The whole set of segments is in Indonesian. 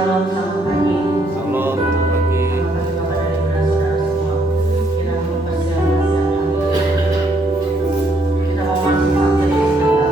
Shalom, selamat pagi. Shalom, selamat pagi. Apa kabar dari mana saudara semua? Kita mau persiapan siang hari ini. Kita mau masuk materi sebentar.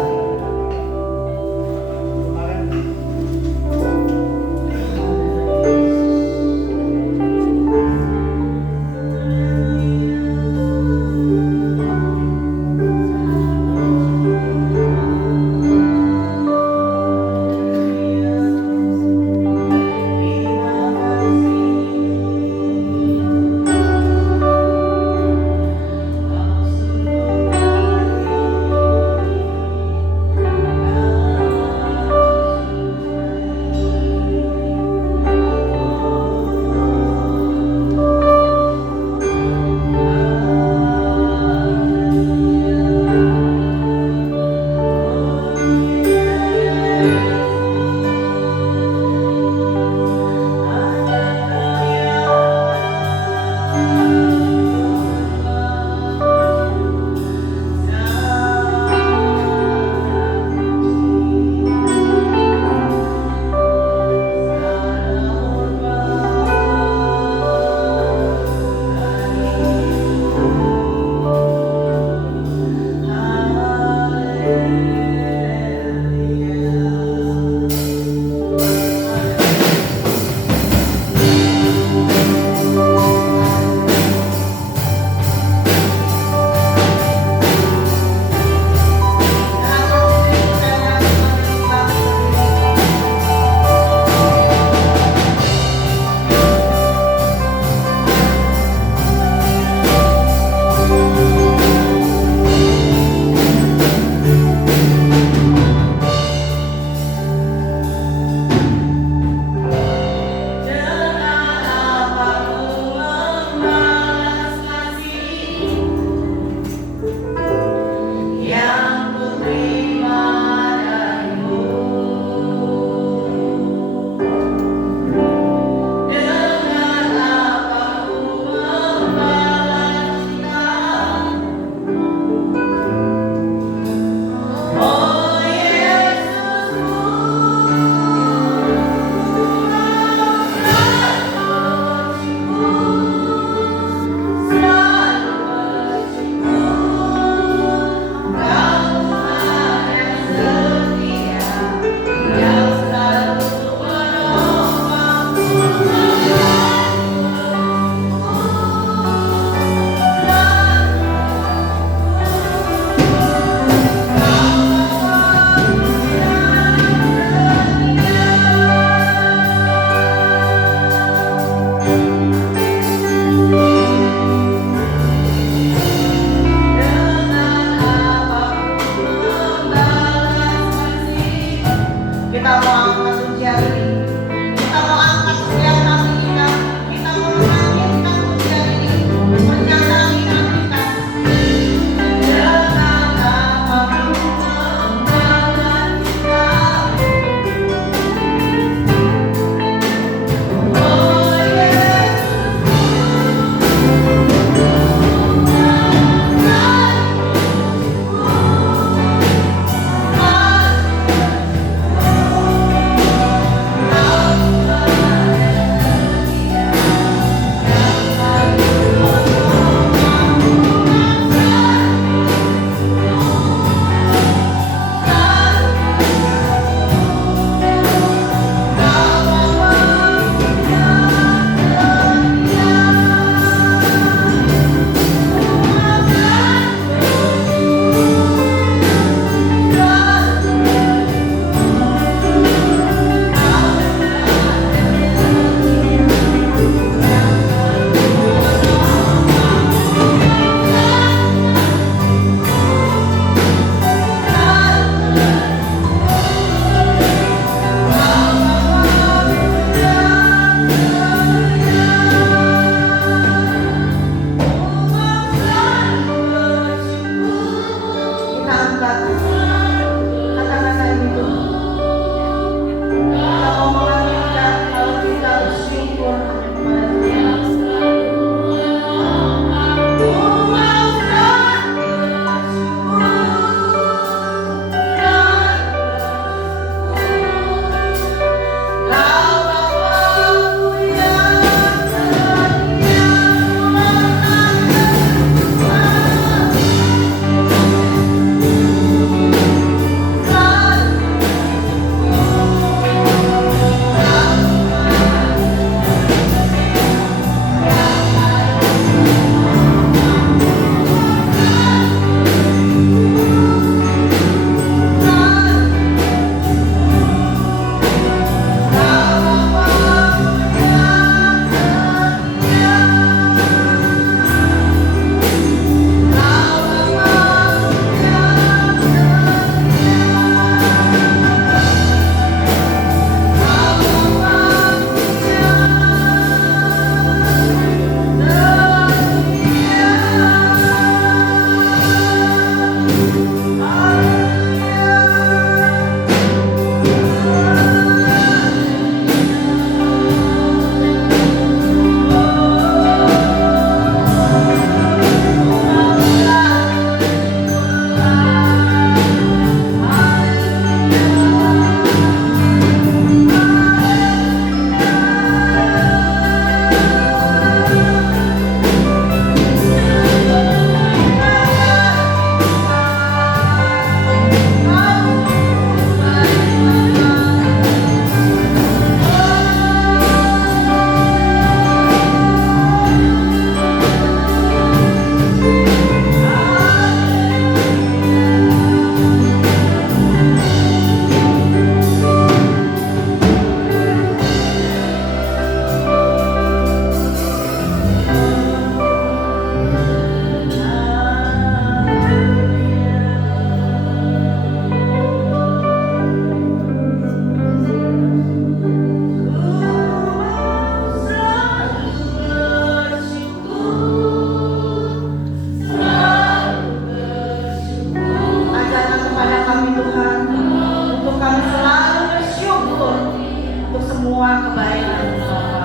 semua kebaikan Bapa.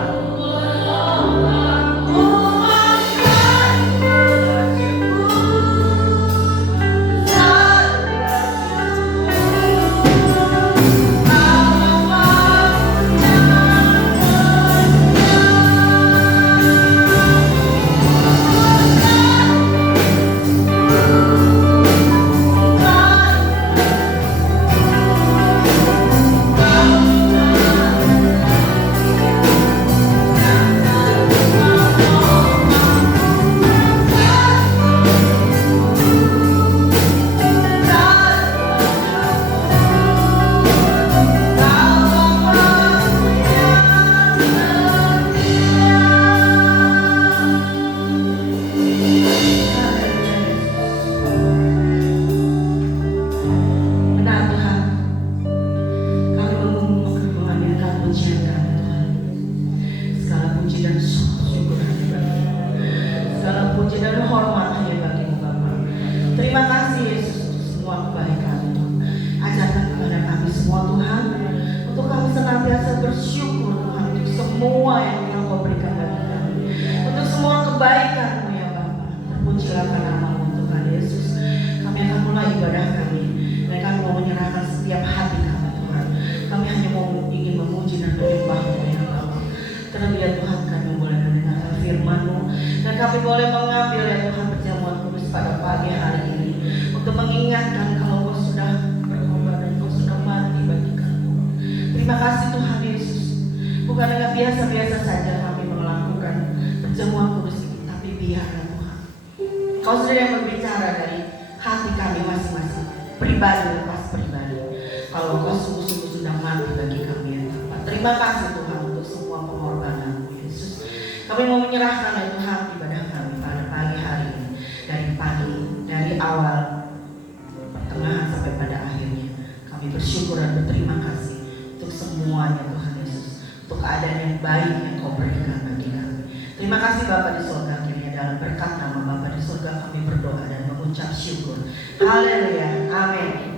Haleluya, amin.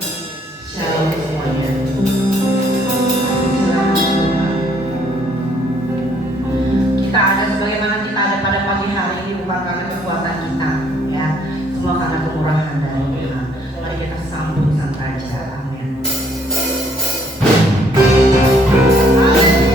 Shalom semuanya. Kita ada sebagaimana kita ada pada pagi hari ini bukan karena kekuatan kita, ya, semua karena kemurahan dari Tuhan. Mari kita sambut Sang Raja, amin. Haleluya.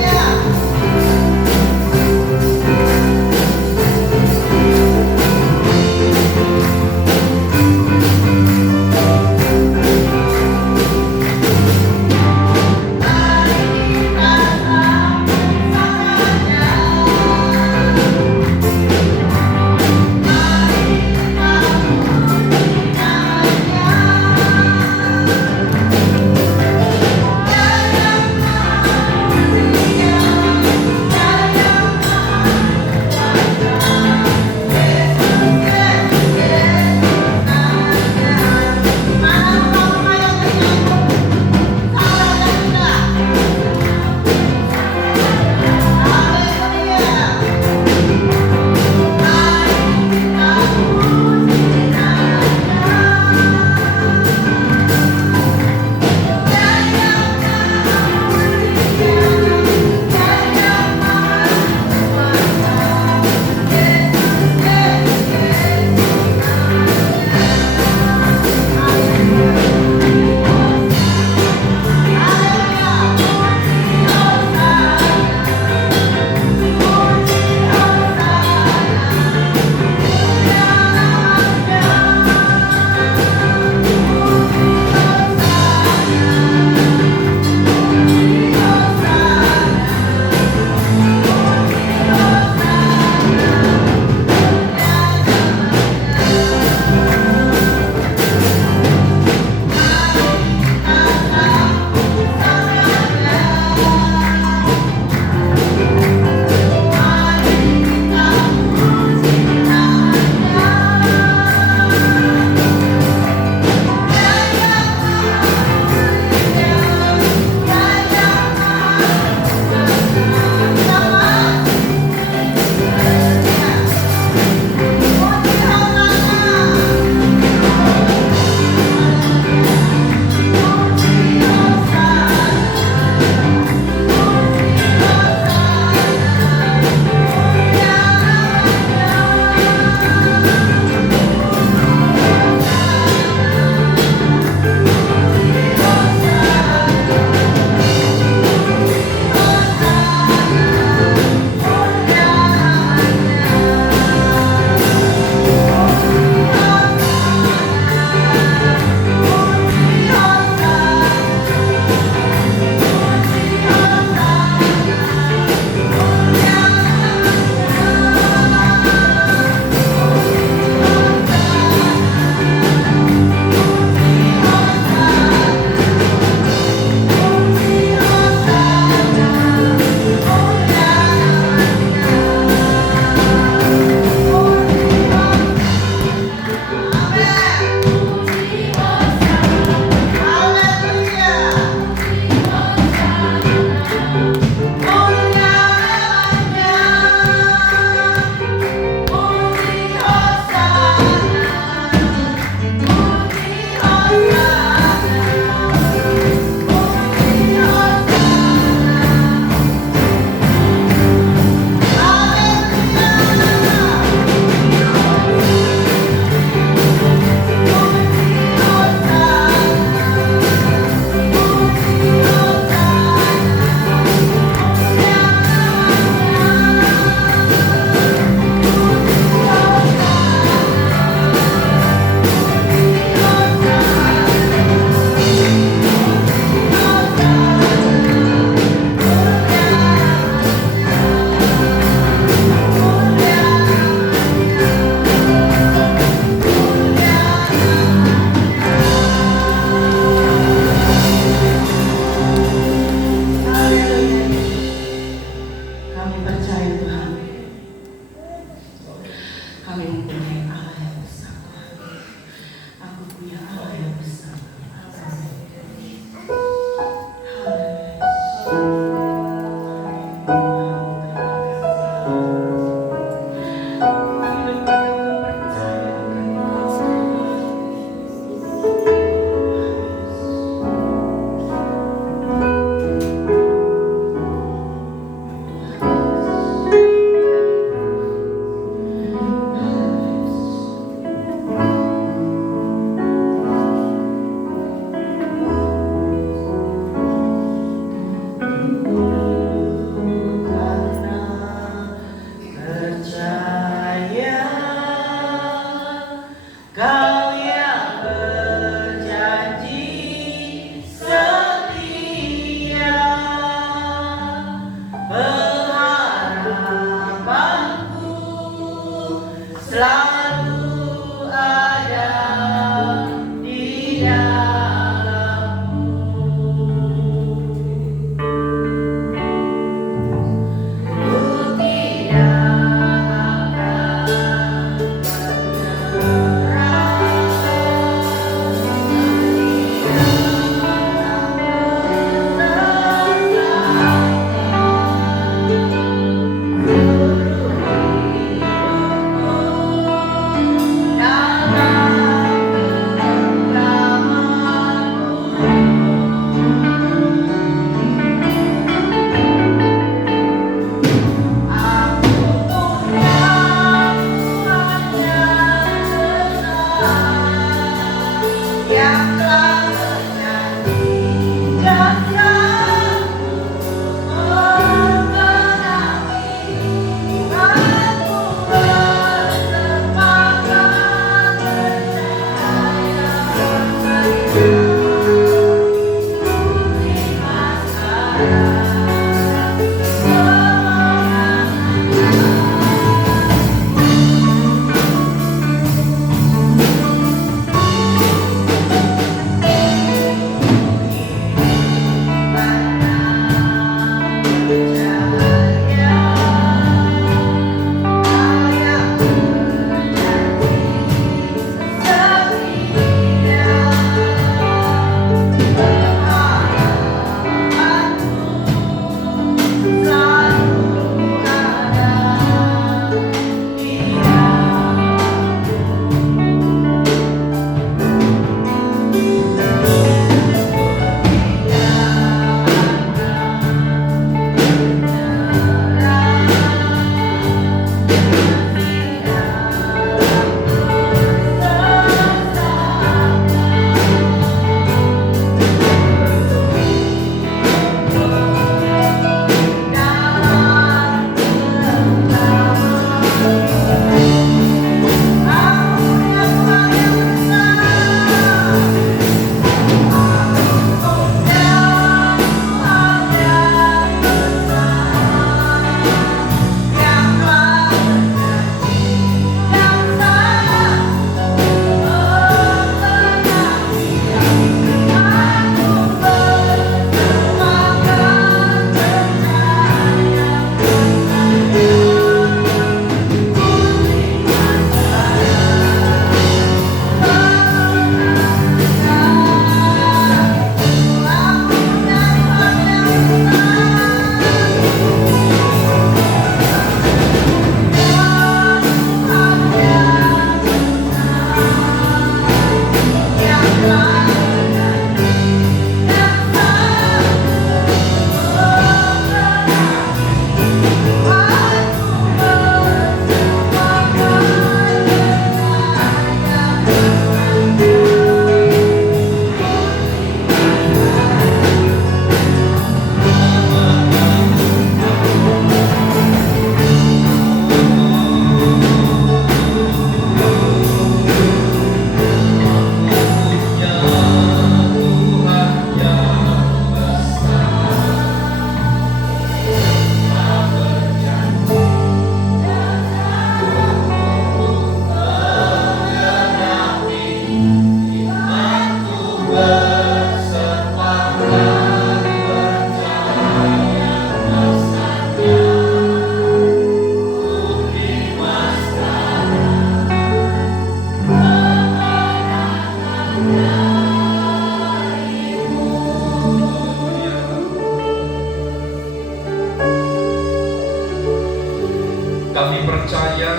Kami percaya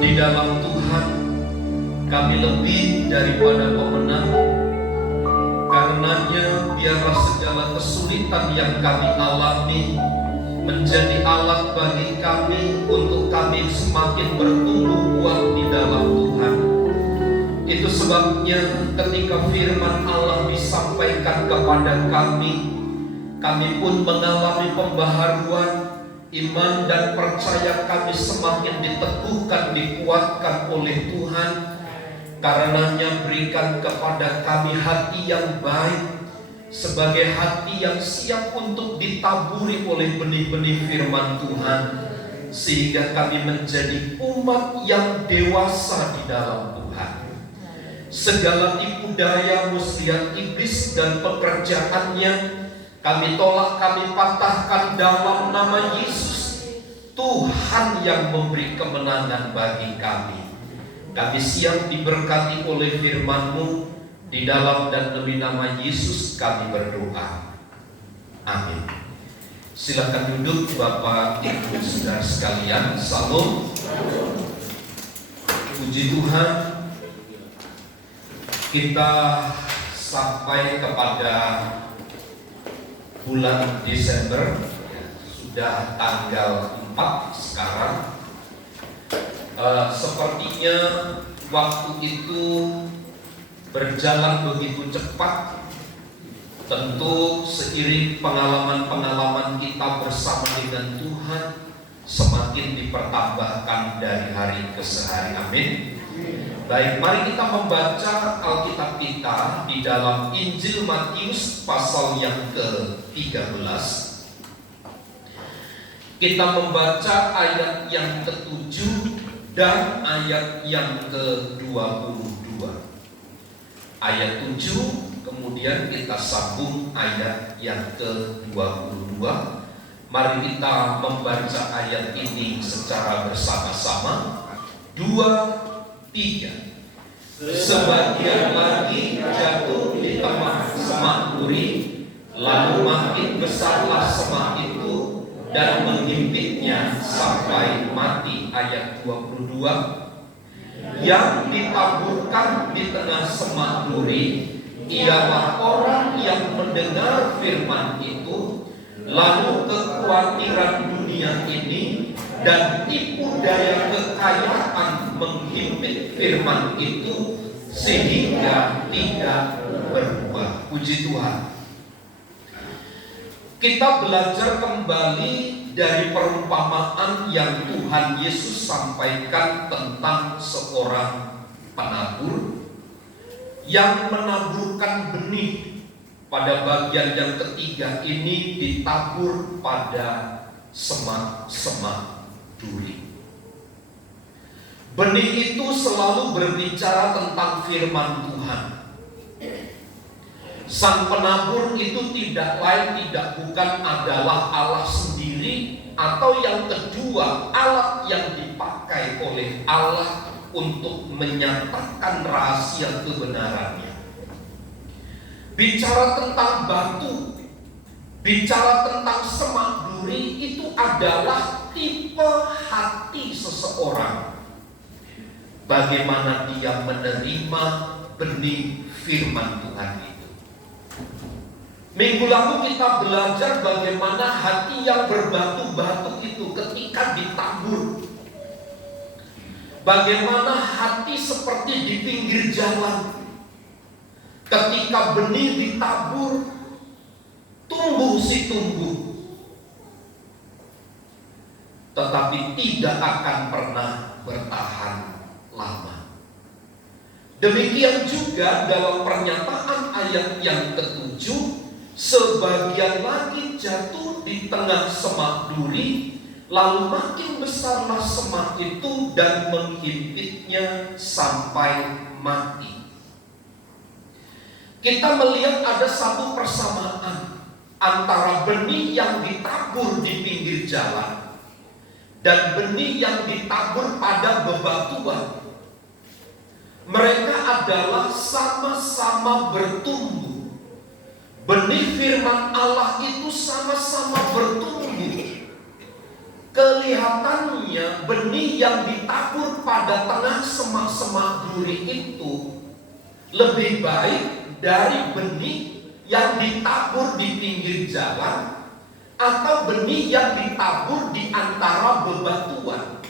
di dalam Tuhan kami lebih daripada pemenang. Karenanya biarlah segala kesulitan yang kami alami menjadi alat bagi kami untuk kami semakin bertumbuh kuat di dalam Tuhan. Itu sebabnya ketika firman Allah disampaikan kepada kami pun mengalami pembaharuan. Iman dan percaya kami semakin diteguhkan, dikuatkan oleh Tuhan. Karenanya berikan kepada kami hati yang baik, sebagai hati yang siap untuk ditaburi oleh benih-benih firman Tuhan, sehingga kami menjadi umat yang dewasa di dalam Tuhan. Segala tipu daya muslihat iblis dan pekerjaannya kami tolak, kami patahkan dalam nama Yesus. Tuhan yang memberi kemenangan bagi kami. Kami siap diberkati oleh firman-Mu. Di dalam dan demi nama Yesus kami berdoa. Amin. Silakan duduk Bapak Ibu Saudara sekalian. Salam. Puji Tuhan, kita sampai kepada bulan Desember, sudah tanggal 4 sekarang. Sepertinya waktu itu berjalan begitu cepat. Tentu seiring pengalaman-pengalaman kita bersama dengan Tuhan semakin dipertambahkan dari hari ke hari. Amin. Baik, mari kita membaca Alkitab kita di dalam Injil Matius pasal yang ke-13. Kita membaca ayat yang ke-7 dan ayat yang ke-22. Ayat 7, kemudian kita sambung ayat yang ke-22. Mari kita membaca ayat ini secara bersama-sama. 2, 3. Sebagian lagi jatuh di tengah semak duri, lalu makin besarlah semak itu dan menghimpitnya sampai mati. Ayat 22. Yang ditaburkan di tengah semak duri ialah orang yang mendengar firman itu, lalu kekhawatiran dunia ini dan tipu daya kekayaan menghimpit firman itu sehingga tidak berubah. Puji Tuhan. Kita belajar kembali dari perumpamaan yang Tuhan Yesus sampaikan tentang seorang penabur yang menaburkan benih. Pada bagian yang ketiga ini ditabur pada semak-semak duri. Benih itu selalu berbicara tentang firman Tuhan. Sang penabur itu tidak lain tidak bukan adalah Allah sendiri, atau yang kedua, alat yang dipakai oleh Allah untuk menyatakan rahasia kebenarannya. Bicara tentang batu, bicara tentang semak duri, itu adalah tipe hati seseorang. Bagaimana dia menerima benih firman Tuhan itu. Minggu lalu kita belajar bagaimana hati yang berbatu-batu itu ketika ditabur. Bagaimana hati seperti di pinggir jalan. Ketika benih ditabur, tumbuh si tumbuh, tetapi tidak akan pernah bertahan lama. Demikian juga dalam pernyataan ayat yang ke-7, sebagian lagi jatuh di tengah semak duri, lalu makin besarlah semak itu dan menghimpitnya sampai mati. Kita melihat ada satu persamaan antara benih yang ditabur di pinggir jalan dan benih yang ditabur pada bebatuan. Mereka adalah sama-sama bertumbuh. Benih firman Allah itu sama-sama bertumbuh. Kelihatannya benih yang ditabur pada tengah semak-semak duri itu lebih baik dari benih yang ditabur di pinggir jalan atau benih yang ditabur di antara bebatuan.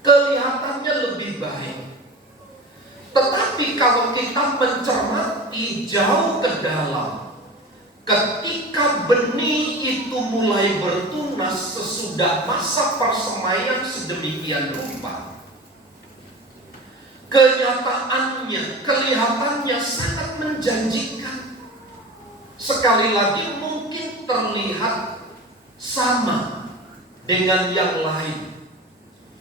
Kelihatannya lebih baik. Tetapi kalau kita mencermati jauh ke dalam, ketika benih itu mulai bertunas sesudah masa persemaian sedemikian rupa, kenyataannya, kelihatannya sangat menjanjikan. Sekali lagi mungkin terlihat sama dengan yang lain,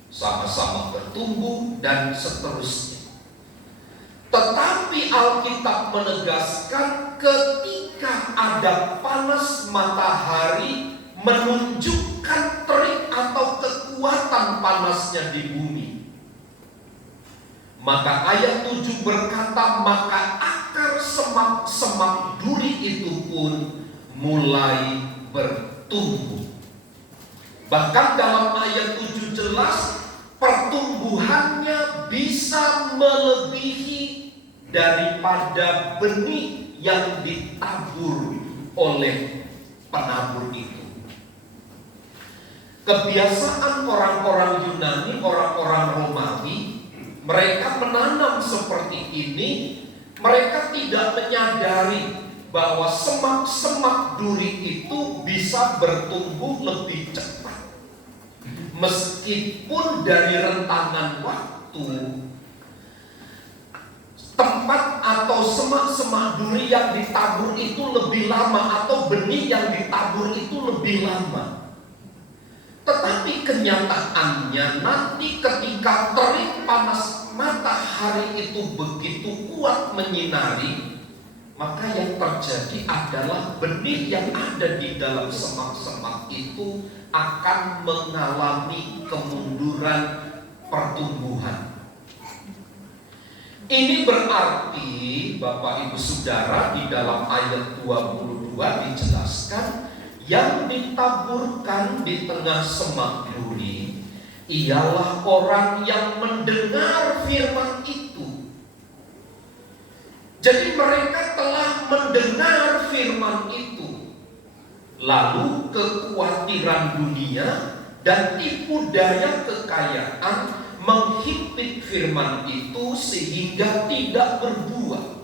sama-sama bertumbuh dan seterusnya. Tetapi Alkitab menegaskan ketika ada panas matahari menunjukkan terik atau kekuatan panasnya di bumi, maka ayat 7 berkata, maka akar semak-semak duri itu pun mulai bertumbuh. Bahkan dalam ayat 7 jelas, pertumbuhannya bisa melebihi daripada benih yang ditabur oleh penabur itu. Kebiasaan orang-orang Yunani, orang-orang Romawi, mereka menanam seperti ini. Mereka tidak menyadari bahwa semak-semak duri itu bisa bertumbuh lebih cepat. Meskipun dari rentangan waktu tempat atau semak-semak duri yang ditabur itu lebih lama, atau benih yang ditabur itu lebih lama. Tetapi kenyataannya nanti ketika terik panas matahari itu begitu kuat menyinari, maka yang terjadi adalah benih yang ada di dalam semak-semak itu akan mengalami kemunduran pertumbuhan. Ini berarti Bapak Ibu Saudara, di dalam ayat 22 dijelaskan yang ditaburkan di tengah semak duri ialah orang yang mendengar firman itu. Jadi mereka telah mendengar firman itu, lalu kekhawatiran dunia dan tipu daya kekayaan menghimpit firman itu sehingga tidak berbuah.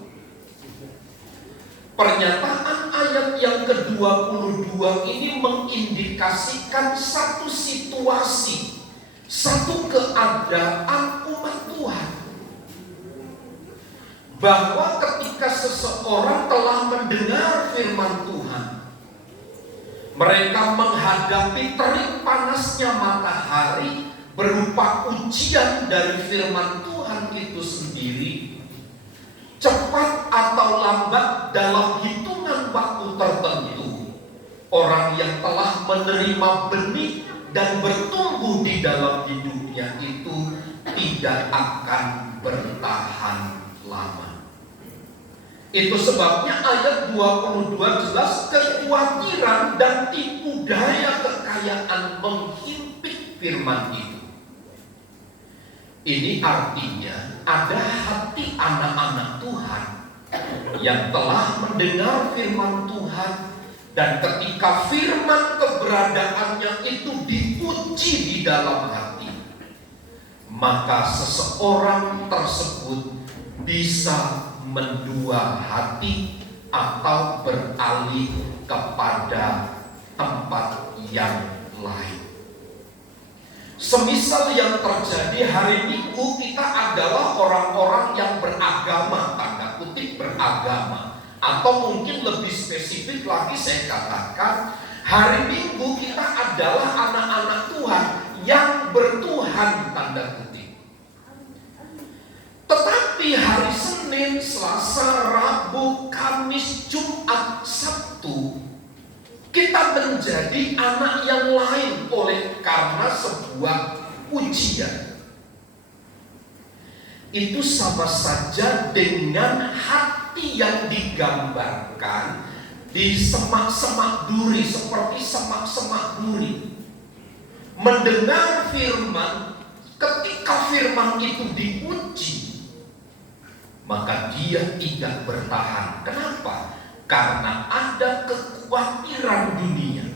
Pernyataan ayat yang ke-22 ini mengindikasikan satu situasi, satu keadaan umat Tuhan, bahwa ketika seseorang telah mendengar firman Tuhan, mereka menghadapi terik panasnya matahari berupa ujian dari firman Tuhan itu sendiri. Cepat atau lambat dalam hitungan waktu tertentu, orang yang telah menerima benih dan bertumbuh di dalam hidupnya itu tidak akan bertahan lama. Itu sebabnya ayat 22 jelas kekhawatiran dan tipu daya kekayaan menghimpit firman itu. Ini artinya ada hati anak-anak Tuhan yang telah mendengar firman Tuhan, dan ketika firman keberadaannya itu diuji di dalam hati, maka seseorang tersebut bisa mendua hati atau beralih kepada tempat yang lain. Semisal yang terjadi hari Minggu, kita adalah orang-orang yang beragama, tanda kutip beragama, atau mungkin lebih spesifik lagi saya katakan, hari Minggu kita adalah anak-anak Tuhan yang bertuhan, tanda kutip. Tetapi hari Senin, Selasa, Rabu, Kamis, Jumat, Sabtu, kita menjadi anak yang lain oleh karena sebuah ujian. Itu sama saja dengan hati yang digambarkan di semak-semak duri, seperti semak-semak duri. Mendengar firman, ketika firman itu diuji, maka dia tidak bertahan. Kenapa? Karena ada kekhawatiran dunia,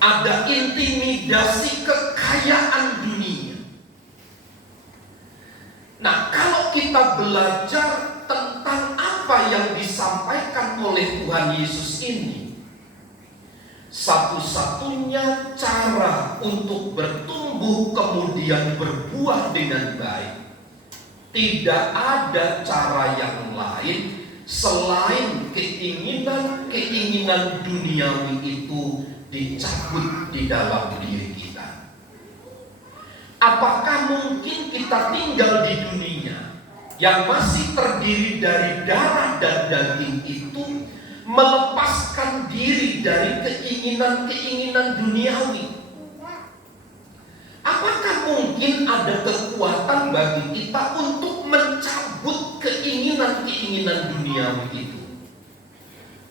ada intimidasi kekayaan dunia. Nah, kalau kita belajar tentang apa yang disampaikan oleh Tuhan Yesus ini, satu-satunya cara untuk bertumbuh kemudian berbuah dengan baik, tidak ada cara yang lain selain keinginan duniawi itu dicabut di dalam diri kita. Apakah mungkin kita tinggal di dunia yang masih terdiri dari darah dan daging itu melepaskan diri dari keinginan-keinginan duniawi? Apakah mungkin ada kekuatan bagi kita untuk mencabut keinginan-keinginan duniawi itu?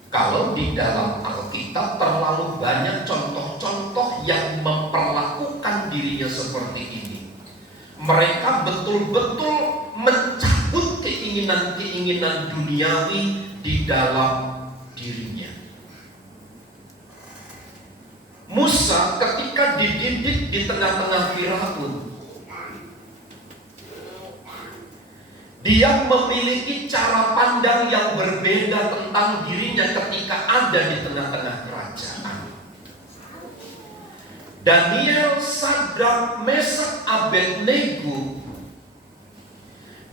Kalau di dalam Alkitab terlalu banyak contoh-contoh yang memperlakukan dirinya seperti ini. Mereka betul-betul mencabut keinginan-keinginan duniawi di dalam dirinya. Musa ketika dididik di tengah-tengah Firaun, dia memiliki cara pandang yang berbeda tentang dirinya ketika ada di tengah-tengah kerajaan. Daniel, Sadrak, Mesak, Abednego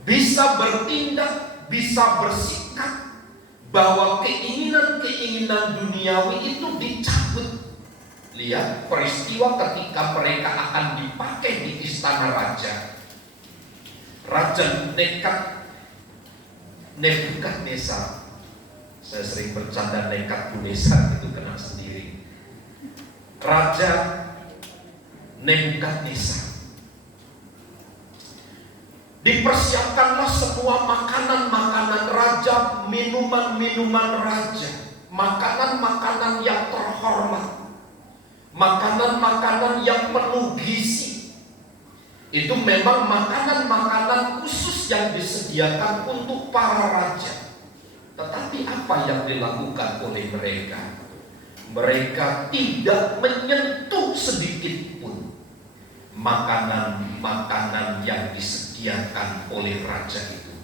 bisa bertindak, bisa bersikap bahwa keinginan-keinginan duniawi itu dicabut. Lihat peristiwa ketika mereka akan dipakai di istana raja. Raja nekat Nebukadnezar. Saya sering bercanda Nebukadnezar itu kena sendiri. Raja Nebukadnezar. Dipersiapkanlah semua makanan-makanan raja, minuman-minuman raja, makanan-makanan yang terhormat, makanan-makanan yang penuh gizi. Itu memang makanan-makanan khusus yang disediakan untuk para raja. Tetapi apa yang dilakukan oleh mereka? Mereka tidak menyentuh sedikit pun makanan-makanan yang disediakan oleh raja itu.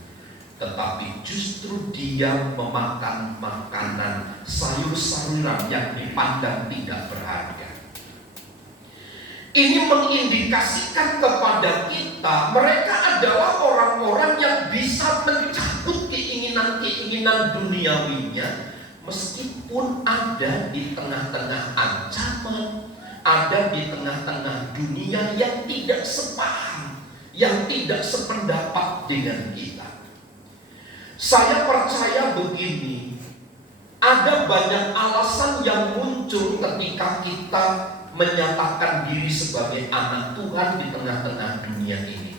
Tetapi justru dia memakan makanan sayur-sayuran yang dipandang tidak berharga. Ini mengindikasikan kepada kita, mereka adalah orang-orang yang bisa mencabut keinginan-keinginan duniawinya, meskipun ada di tengah-tengah ancaman, ada di tengah-tengah dunia yang tidak sepaham, yang tidak sependapat dengan kita. Saya percaya begini, ada banyak alasan yang muncul ketika kita menyatakan diri sebagai anak Tuhan di tengah-tengah dunia ini.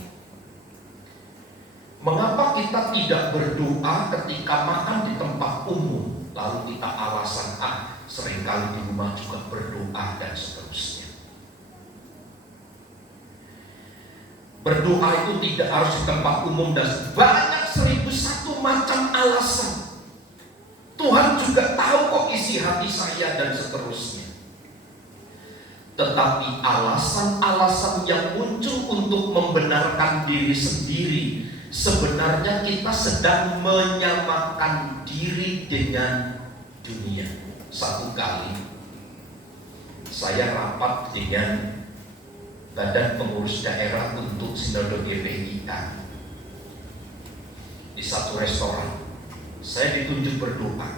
Mengapa kita tidak berdoa ketika makan di tempat umum? Lalu kita alasan, seringkali di rumah juga berdoa dan seterusnya. Berdoa itu tidak harus di tempat umum dan banyak 1001 macam alasan. Tuhan juga tahu kok isi hati saya dan seterusnya. Tetapi alasan-alasan yang muncul untuk membenarkan diri sendiri, sebenarnya kita sedang menyamakan diri dengan dunia. Satu kali saya rapat dengan Badan Pengurus Daerah untuk Sinode GPIA di satu restoran. Saya ditunjuk berdoa.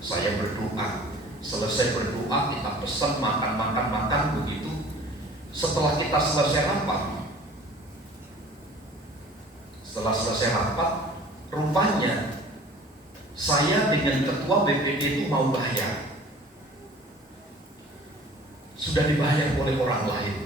Saya berdoa. Selesai berdoa, kita pesan makan begitu. Setelah kita selesai rapat, rupanya saya dengan ketua BPD itu mau bayar. Sudah dibayar oleh orang lain.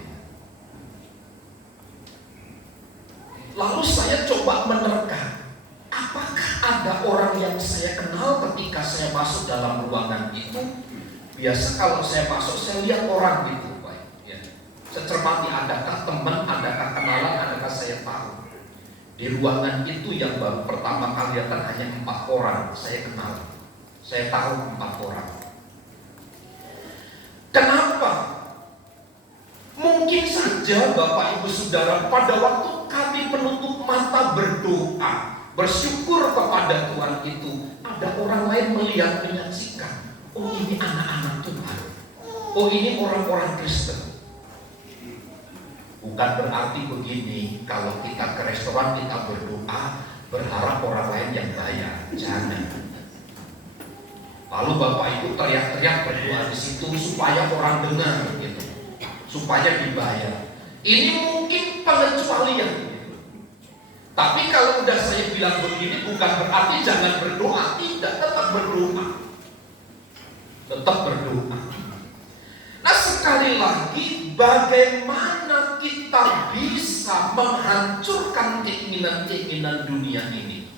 Lalu saya coba menerka, apakah ada orang yang saya kenal ketika saya masuk dalam ruangan itu? Biasa kalau saya masuk, saya lihat orang gitu, ya. Saya cermati, adakah teman, adakah kenalan, adakah saya tahu. Di ruangan itu yang baru pertama kali datang hanya 4 orang, saya kenal. Saya tahu 4 orang. Kenapa? Mungkin saja Bapak Ibu Saudara, pada waktu kami menutup mata berdoa, bersyukur kepada Tuhan itu, ada orang lain melihat, menyaksikan, oh ini anak-anak Tuhan, oh ini orang-orang Kristen. Bukan berarti begini, kalau kita ke restoran kita berdoa, berharap orang lain yang bayar. Jangan. Lalu Bapak Ibu teriak-teriak berdoa di situ supaya orang dengar, gitu, supaya dibayar. Ini mungkin pengecualian. Tapi kalau udah saya bilang begini, bukan berarti jangan berdoa. Tidak, tetap berdoa. Tetap berdoa. Nah, sekali lagi, bagaimana kita bisa menghancurkan keinginan-keinginan dunia ini?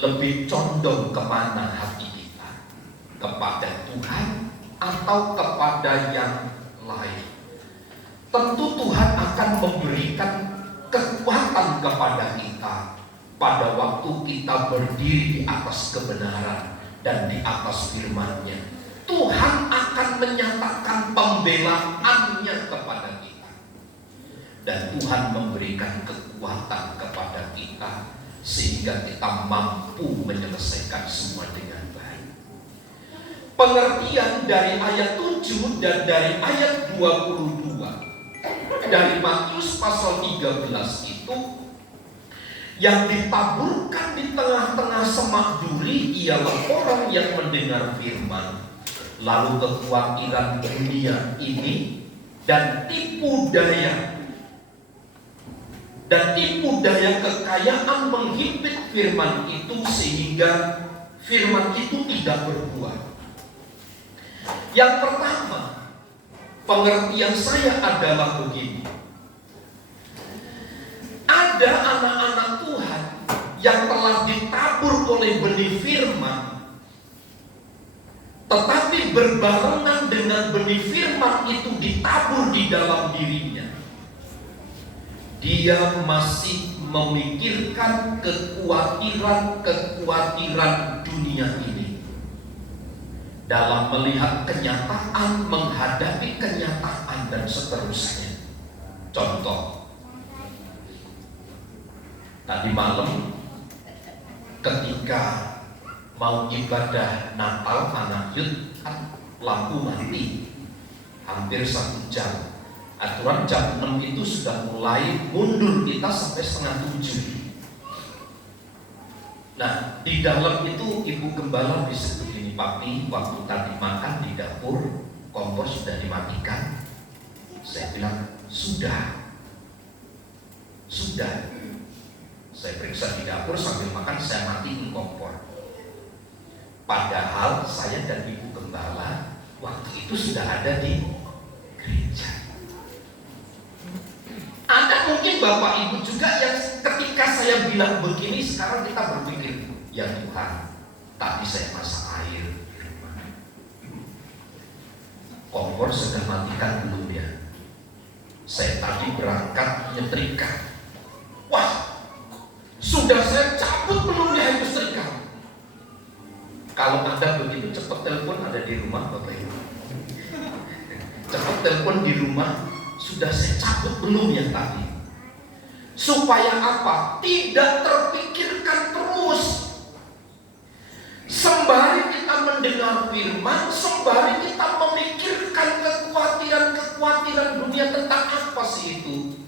Lebih condong kemana hati kita? Kepada Tuhan atau kepada yang lain? Tentu Tuhan akan memberikan kekuatan kepada kita pada waktu kita berdiri di atas kebenaran dan di atas firman-Nya. Tuhan akan menyatakan pembelaannya kepada kita, dan Tuhan memberikan kekuatan kepada kita sehingga kita mampu menyelesaikan semua dengan baik. Pengertian dari ayat 7 dan dari ayat 22 dari Matius pasal 13 itu, Yang ditaburkan di tengah-tengah semak duri ialah orang yang mendengar firman, lalu kekhawatiran dunia ini dan tipu daya kekayaan menghimpit firman itu sehingga firman itu tidak berbuah. Yang pertama, pengertian saya adalah begini. Ada anak-anak Tuhan yang telah ditabur oleh benih firman, tetapi berbarengan dengan benih firman itu ditabur di dalam dirinya, dia masih memikirkan kekhawatiran dunia ini dalam melihat kenyataan, menghadapi kenyataan dan seterusnya. Contoh, tadi malam ketika mau ibadah Natal anak Yud, kan lampu mati hampir 1 jam. Aturan jam 6 itu sudah mulai mundur kita sampai setengah 7. Nah, di dalam itu Ibu Gembala bisa begini, Papi, waktu tadi makan di dapur kompor sudah dimatikan. Saya bilang, sudah. Saya periksa di dapur sambil makan, saya matiin kompor. Padahal saya dan Ibu Gembala waktu itu sudah ada di gereja. Ada mungkin Bapak Ibu juga yang ketika saya bilang begini, sekarang kita berpikir, ya Tuhan, tadi saya masak air, kompor sudah matikan belum ya? Saya tadi berangkat nyetrika, wah, sudah saya cabut belum ya itu setrika? Kalau Anda begitu, cepat telepon, ada di rumah Bapak Ibu. Cepat telepon di rumah, sudah saya cabut belum ya tadi? Supaya apa? Tidak terpikirkan terus. Sembari kita mendengar firman, sembari kita memikirkan kekhawatiran dunia tentang apa sih itu?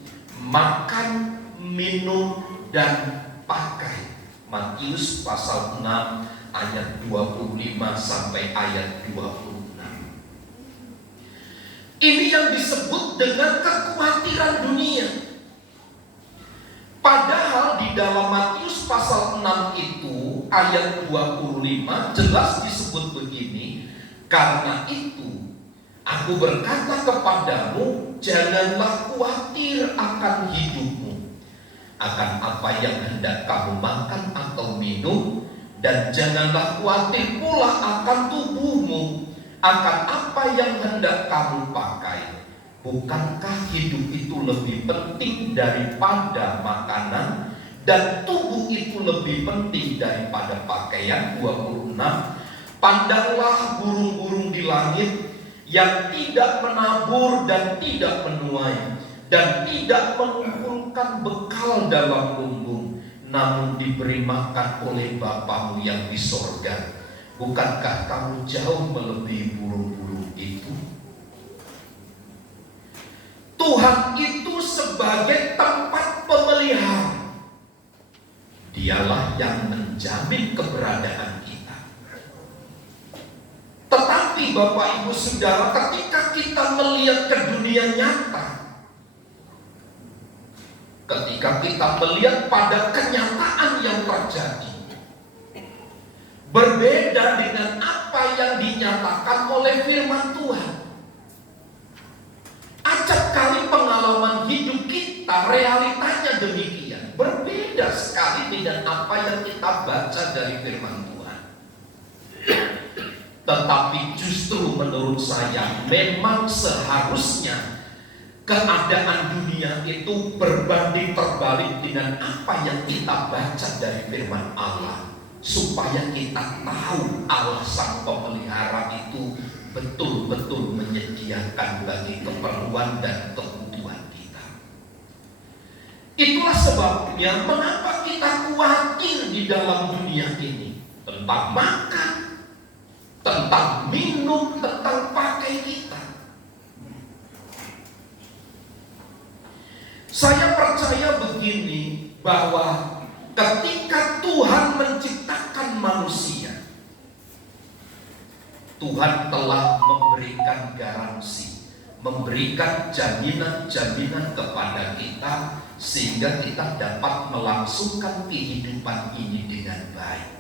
Makan, minum, dan pakai. Matius pasal 6 ayat 25 sampai ayat 26. Ini yang disebut dengan kekhawatiran dunia. Padahal di dalam Matius pasal 6 itu ayat 25 jelas disebut begini, karena itu aku berkata kepadamu, janganlah khawatir akan hidupmu, akan apa yang hendak kamu makan atau minum, dan janganlah khawatir pula akan tubuhmu, akan apa yang hendak kamu pakai. Bukankah hidup itu lebih penting daripada makanan, dan tubuh itu lebih penting daripada pakaian? 26. Pandanglah burung-burung di langit yang tidak menabur dan tidak menuai, dan tidak mengumpulkan bekal dalam lumbung, namun diberi makan oleh Bapamu yang di sorga. Bukankah kamu jauh melebihi burung-burung itu? Tuhan itu sebagai tempat pemelihara. Dialah yang menjamin keberadaan kita. Tetapi Bapak Ibu Saudara, ketika kita melihat ke dunia nyata, ketika kita melihat pada kenyataan yang terjadi, berbeda dengan apa yang dinyatakan oleh firman Tuhan. Acap kali pengalaman hidup kita realitanya demikian, berbeda sekali dengan apa yang kita baca dari firman Tuhan. Tetapi justru menurut saya memang seharusnya keadaan dunia itu berbanding terbalik dengan apa yang kita baca dari firman Allah, supaya kita tahu Allah Sang Pemelihara itu betul-betul menyediakan bagi keperluan dan kebutuhan kita. Itulah sebabnya mengapa kita khawatir di dalam dunia ini tentang makan, tentang minum, tentang pakai kita. Saya percaya begini, bahwa Ketika Tuhan menciptakan manusia, Tuhan telah memberikan garansi, memberikan jaminan-jaminan kepada kita sehingga kita dapat melangsungkan kehidupan ini dengan baik.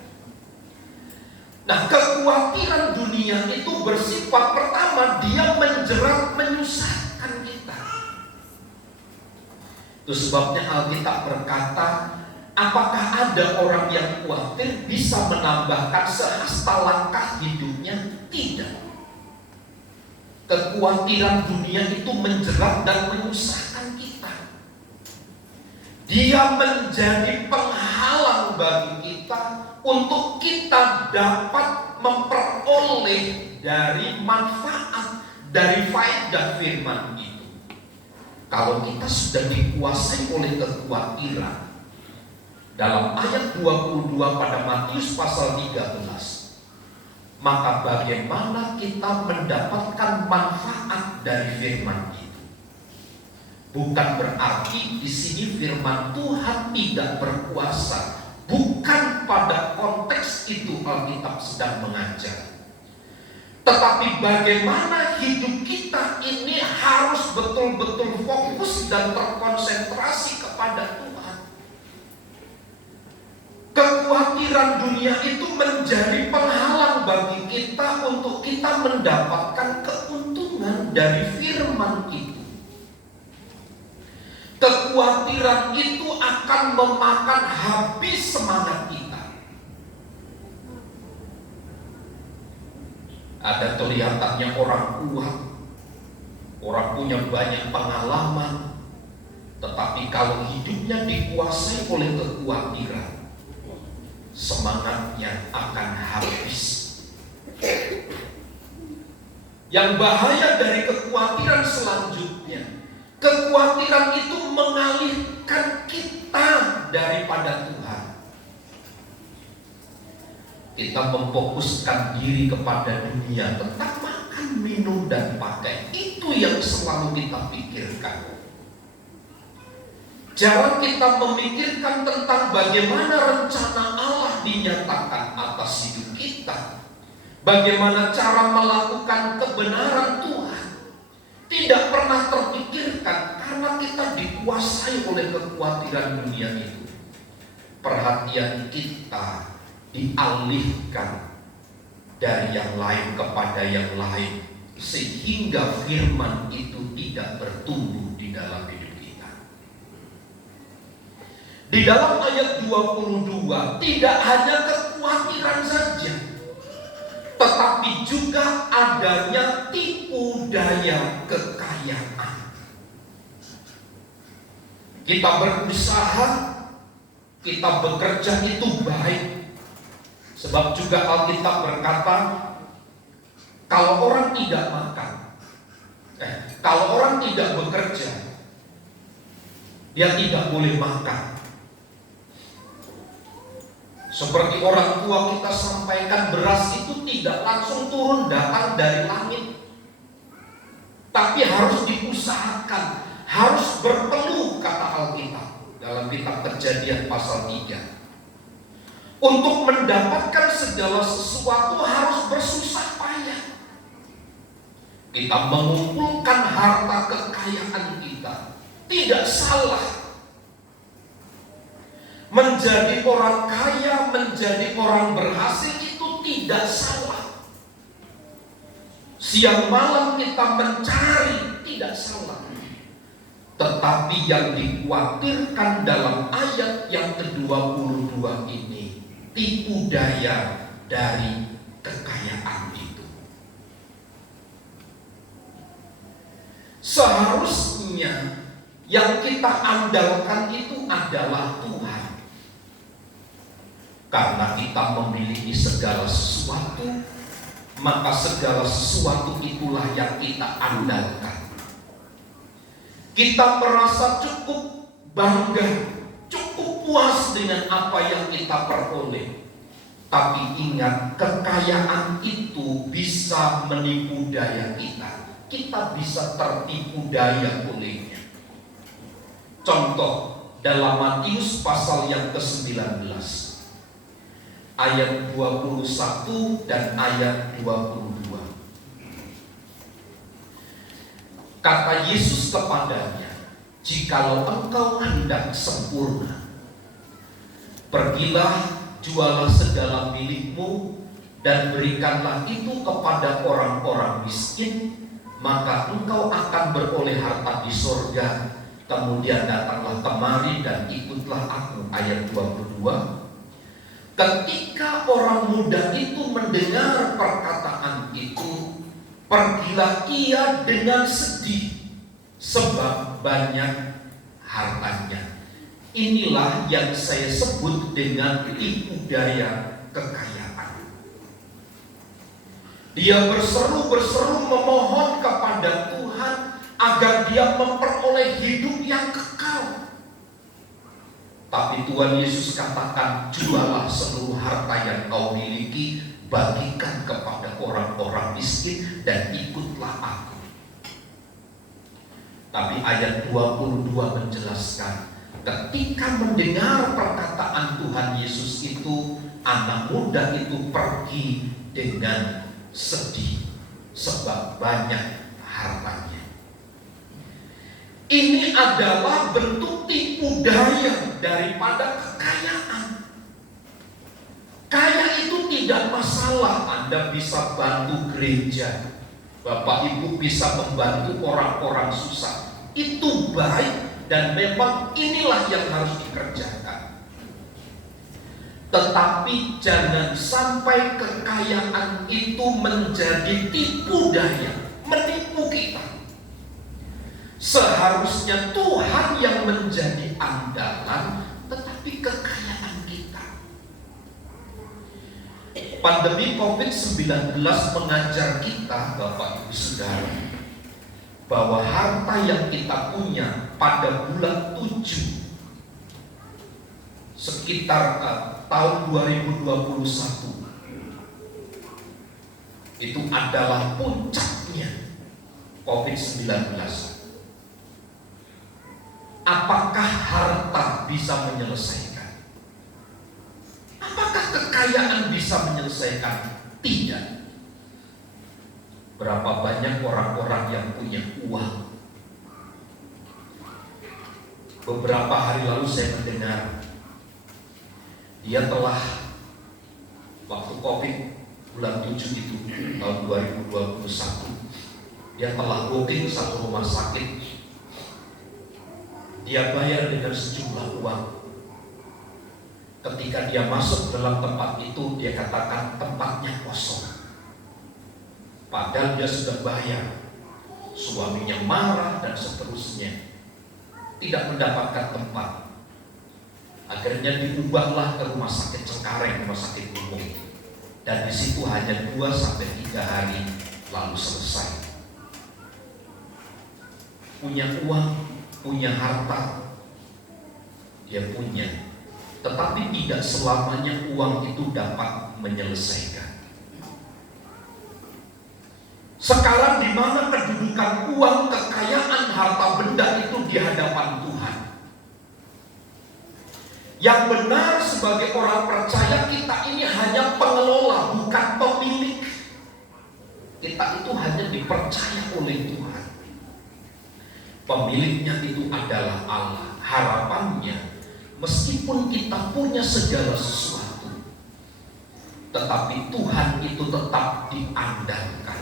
Nah, kekhawatiran dunia itu bersifat pertama, dia menjerat, menyusahkan kita. Itu sebabnya Alkitab berkata, apakah ada orang yang khawatir bisa menambahkan sehasta langkah hidupnya? Tidak. Kekhawatiran dunia itu menjerat dan menyusahkan kita. Dia menjadi penghalang bagi kita untuk kita dapat memperoleh dari manfaat, dari faedah firman itu. Kalau kita sudah dikuasai oleh kekhawatiran, dalam ayat 22 pada Matius pasal 13, maka bagaimana kita mendapatkan manfaat dari firman itu? Bukan berarti di sini firman Tuhan tidak berkuasa. Bukan pada konteks itu Alkitab sedang mengajar. Tetapi bagaimana hidup kita ini harus betul-betul fokus dan terkonsentrasi kepada Tuhan. Kekhawatiran dunia itu menjadi penghalang bagi kita untuk kita mendapatkan keuntungan dari firman itu. Kekhawatiran itu akan memakan habis semangat kita. Ada kelihatannya orang kuat, orang punya banyak pengalaman, tetapi kalau hidupnya dikuasai oleh kekhawatiran, semangatnya akan habis. Yang bahaya dari kekhawatiran selanjutnya, kekhawatiran itu mengalihkan kita daripada Tuhan. Kita memfokuskan diri kepada dunia tentang makan, minum, dan pakai. Itu yang selalu kita pikirkan. Jarang kita memikirkan tentang bagaimana rencana Allah dinyatakan atas hidup kita. Bagaimana cara melakukan kebenaran Tuhan. Tidak pernah terpikirkan karena kita dikuasai oleh kekhawatiran dunia itu. Perhatian kita dialihkan dari yang lain kepada yang lain, sehingga firman itu tidak bertumbuh di dalam hidup kita. Di dalam ayat 22 tidak hanya kekhawatiran saja, tetapi juga adanya tipu daya kekayaan. Kita berusaha, kita bekerja itu baik. Sebab juga Alkitab berkata, kalau orang tidak makan, kalau orang tidak bekerja, dia tidak boleh makan. Seperti orang tua kita sampaikan, beras itu tidak langsung turun datang dari langit, tapi harus diusahakan, harus berpeluh, kata Alkitab dalam kitab Kejadian pasal 3. Untuk mendapatkan segala sesuatu harus bersusah payah. Kita mengumpulkan harta kekayaan kita, tidak salah. Menjadi orang kaya, menjadi orang berhasil itu tidak salah. Siang malam kita mencari, tidak salah. Tetapi yang dikhawatirkan dalam ayat yang ke-22 ini, tipu daya dari kekayaan itu. Seharusnya yang kita andalkan itu adalah Tuhan. Karena kita memiliki segala sesuatu, maka segala sesuatu itulah yang kita andalkan. Kita merasa cukup bangga, cukup puas dengan apa yang kita peroleh. Tapi ingat, kekayaan itu bisa menipu daya kita. Kita bisa tertipu daya olehnya. Contoh, dalam Matius pasal yang ke-19 ayat 21 dan ayat 22. Kata Yesus kepadanya, "Jikalau engkau hendak sempurna, pergilah, jualah segala milikmu dan berikanlah itu kepada orang-orang miskin, maka engkau akan beroleh harta di sorga. Kemudian datanglah kemari dan ikutlah aku." Ayat 22. Ketika orang muda itu mendengar perkataan itu, pergilah ia dengan sedih, sebab banyak hartanya. Inilah yang saya sebut dengan tipu daya kekayaan. Dia berseru-berseru memohon kepada Tuhan agar dia memperoleh hidup yang kekal. Tapi Tuhan Yesus katakan, "Jualah seluruh harta yang kau miliki, bagikan kepada orang-orang miskin dan ikutlah aku." Tapi ayat 22 menjelaskan, ketika mendengar perkataan Tuhan Yesus itu, anak muda itu pergi dengan sedih sebab banyak hartanya. Ini adalah bentuk tipu daya daripada kekayaan. Kaya itu tidak masalah, Anda bisa bantu gereja, Bapak Ibu bisa membantu orang-orang susah. Itu baik dan memang inilah yang harus dikerjakan. Tetapi jangan sampai kekayaan itu menjadi tipu daya, menipu kita. Seharusnya Tuhan yang menjadi andalan, tetapi kekayaan kita. Pandemi COVID-19 mengajar kita, Bapak Ibu Saudara, bahwa harta yang kita punya pada bulan 7 sekitar tahun 2021 itu adalah puncaknya COVID-19. Apakah harta bisa menyelesaikan? Apakah kekayaan bisa menyelesaikan? Tidak. Berapa banyak orang-orang yang punya uang? Beberapa hari lalu saya mendengar dia telah, waktu COVID bulan 7 itu tahun 2021, dia telah booking satu rumah sakit. Dia bayar dengan sejumlah uang. Ketika dia masuk dalam tempat itu, dia katakan tempatnya kosong. Padahal dia sudah bayar. Suaminya marah dan seterusnya. Tidak mendapatkan tempat. Akhirnya diubahlah ke rumah sakit Cengkareng, rumah sakit umum. Dan di situ hanya 2-3 hari lalu selesai. Punya uang, punya harta, dia punya, tetapi tidak selamanya uang itu dapat menyelesaikan. Sekarang di mana kedudukan uang, kekayaan, harta benda itu di hadapan Tuhan? Yang benar sebagai orang percaya, kita ini hanya pengelola, bukan pemilik. Kita itu hanya dipercaya oleh Tuhan. Pemiliknya itu adalah Allah. Harapannya, meskipun kita punya segala sesuatu, tetapi Tuhan itu tetap diandalkan.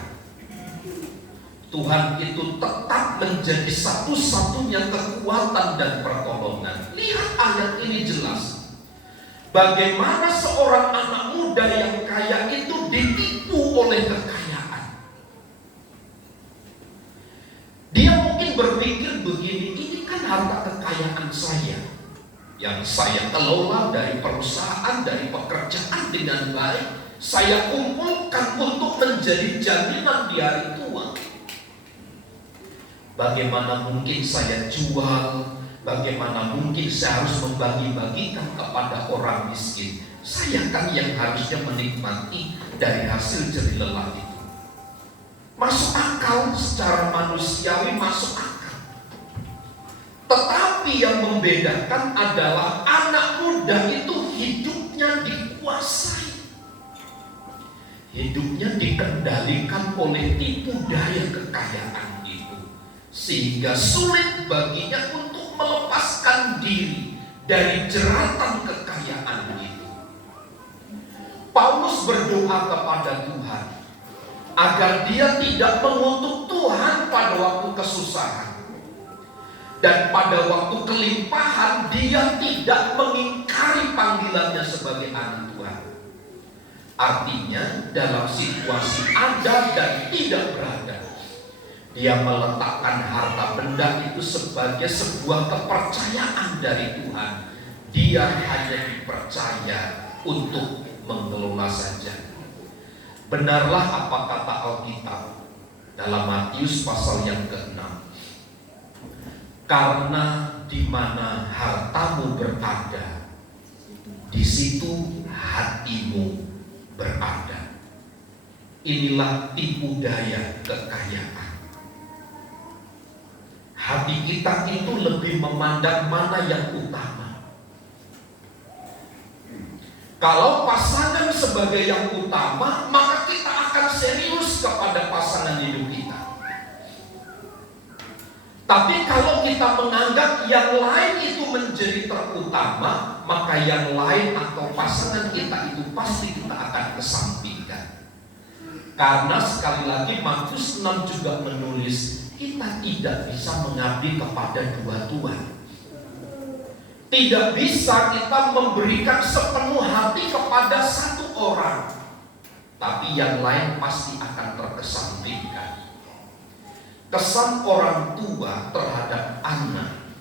Tuhan itu tetap menjadi satu-satunya kekuatan dan pertolongan. Lihat ayat ini jelas. Bagaimana seorang anak muda yang kaya itu ditipu oleh kekayaan. Dia mungkin berpikir begini, ini kan harta kekayaan saya yang saya kelola dari perusahaan, dari pekerjaan dengan baik, saya kumpulkan untuk menjadi jaminan di hari tua. Bagaimana mungkin saya jual? Bagaimana mungkin saya harus membagi-bagikan kepada orang miskin? Saya kan yang harusnya menikmati dari hasil jerih lelah itu. Masuk akal secara manusiawi, masuk akal. Tetapi yang membedakan adalah anak muda itu hidupnya dikuasai. Hidupnya dikendalikan oleh tipu daya kekayaan itu, sehingga sulit baginya untuk melepaskan diri dari jeratan kekayaan itu. Paulus berdoa kepada Tuhan agar dia tidak mengutuk Tuhan pada waktu kesusahan, dan pada waktu kelimpahan dia tidak mengingkari panggilannya sebagai anak Tuhan. Artinya dalam situasi ada dan tidak berada, dia meletakkan harta benda itu sebagai sebuah kepercayaan dari Tuhan. Dia hanya dipercaya untuk mengelola saja. Benarlah apa kata Alkitab dalam Matius pasal yang ke-6. Karena di mana hartamu berada, di situ hatimu berada. Inilah tipu daya kekayaan. Hati kita itu lebih memandang mana yang utama. Kalau pasangan sebagai yang utama, maka kita akan serius kepada pasangan hidup kita. Tapi kalau kita menganggap yang lain itu menjadi terutama, maka yang lain atau pasangan kita itu pasti kita akan kesampingkan. Karena sekali lagi Matius 6 juga menulis, kita tidak bisa mengabdi kepada dua Tuhan. Tidak bisa kita memberikan sepenuh hati kepada satu orang, tapi yang lain pasti akan terkesampingkan. Kesan orang tua terhadap anak,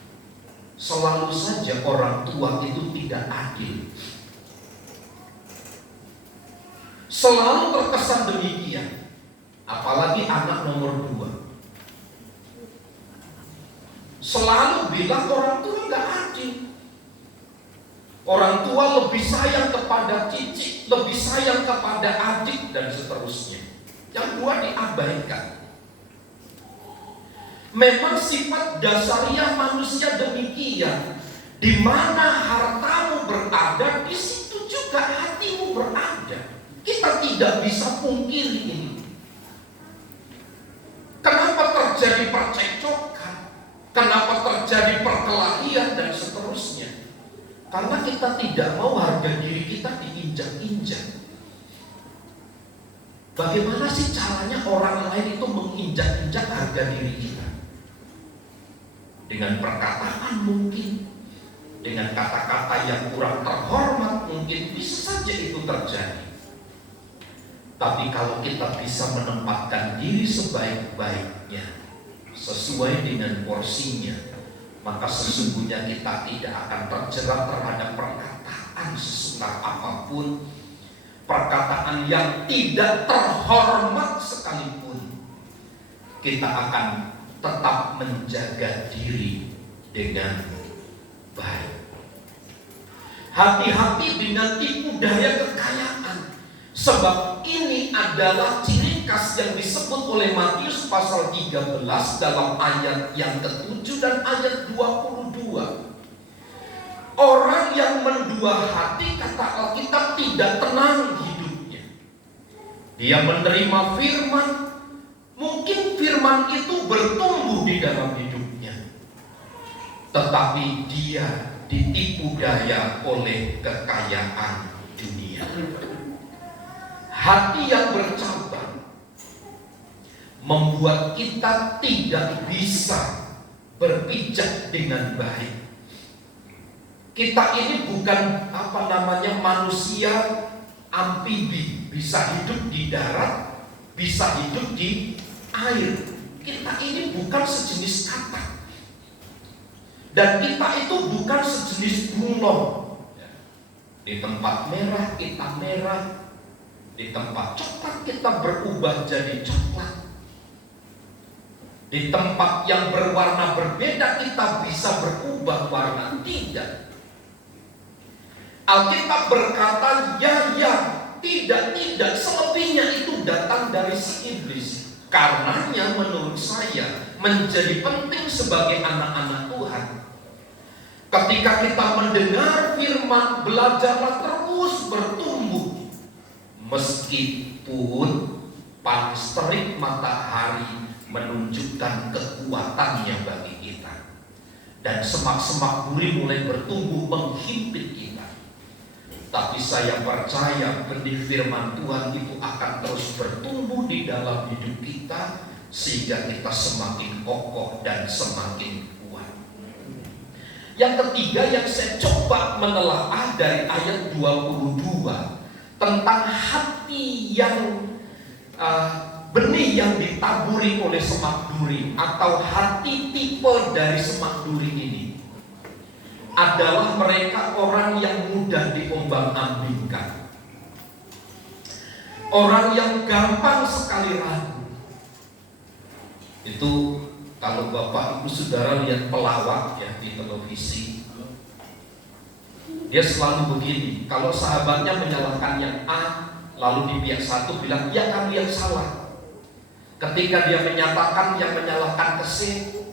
selalu saja orang tua itu tidak adil. Selalu terkesan demikian, apalagi anak nomor 2. Selalu bilang orang tua gak adil. Orang tua lebih sayang kepada cicit, lebih sayang kepada adik, dan seterusnya. Yang dua diabaikan. Memang sifat dasariah manusia demikian. Di mana hartamu berada, di situ juga hatimu berada. Kita tidak bisa pungkiri ini. Kenapa terjadi percekcokan? Kenapa terjadi perkelahian dan seterusnya? Karena kita tidak mau harga diri kita diinjak-injak. Bagaimana sih caranya orang lain itu menginjak-injak harga diri kita? Dengan perkataan mungkin, dengan kata-kata yang kurang terhormat mungkin, bisa saja itu terjadi. Tapi kalau kita bisa menempatkan diri sebaik-baiknya, sesuai dengan porsinya, maka sesungguhnya kita tidak akan terjerat terhadap perkataan sesukar apapun, perkataan yang tidak terhormat sekalipun. Kita akan tetap menjaga diri dengan baik. Hati-hati dengan tipu daya kekayaan, sebab ini adalah ciri khas yang disebut oleh Matius pasal 13 dalam ayat yang ke-7 dan ayat 22. Orang yang mendua hati, kata Alkitab, tidak tenang hidupnya. Dia menerima firman, mungkin firman itu bertumbuh di dalam hidupnya, tetapi dia ditipu daya oleh kekayaan dunia. Hati yang bercabang membuat kita tidak bisa berpijak dengan baik. Kita ini bukan manusia amfibi, bisa hidup di darat, bisa hidup di air. Kita ini bukan sejenis katak, dan kita itu bukan sejenis bunglon. Di tempat merah kita merah, di tempat coklat kita berubah jadi coklat. Di tempat yang berwarna berbeda kita bisa berubah warna. Tidak. Alkitab berkata ya, tidak, selebihnya itu datang dari si iblis. Karenanya menurut saya menjadi penting sebagai anak-anak Tuhan, Ketika kita mendengar firman, belajarlah terus bertumbuh. Meskipun panas terik matahari menunjukkan kekuatannya bagi kita, dan semak-semak duri mulai bertumbuh menghimpit kita, tapi saya percaya benih firman Tuhan itu akan terus bertumbuh di dalam hidup kita, sehingga kita semakin kokoh dan semakin kuat. Yang ketiga yang saya coba menelaah dari ayat 22 tentang hati yang benih yang ditaburi oleh semak duri, atau hati tipe dari semak duri ini adalah mereka orang yang mudah diombang-ambingkan, orang yang gampang sekali ragu. Itu kalau Bapak Ibu Saudara lihat pelawak ya di televisi, dia selalu begini. Kalau sahabatnya menyalahkan yang A, lalu di pihak satu bilang, ya kamu yang salah. Ketika dia menyatakan yang menyalahkan ke C,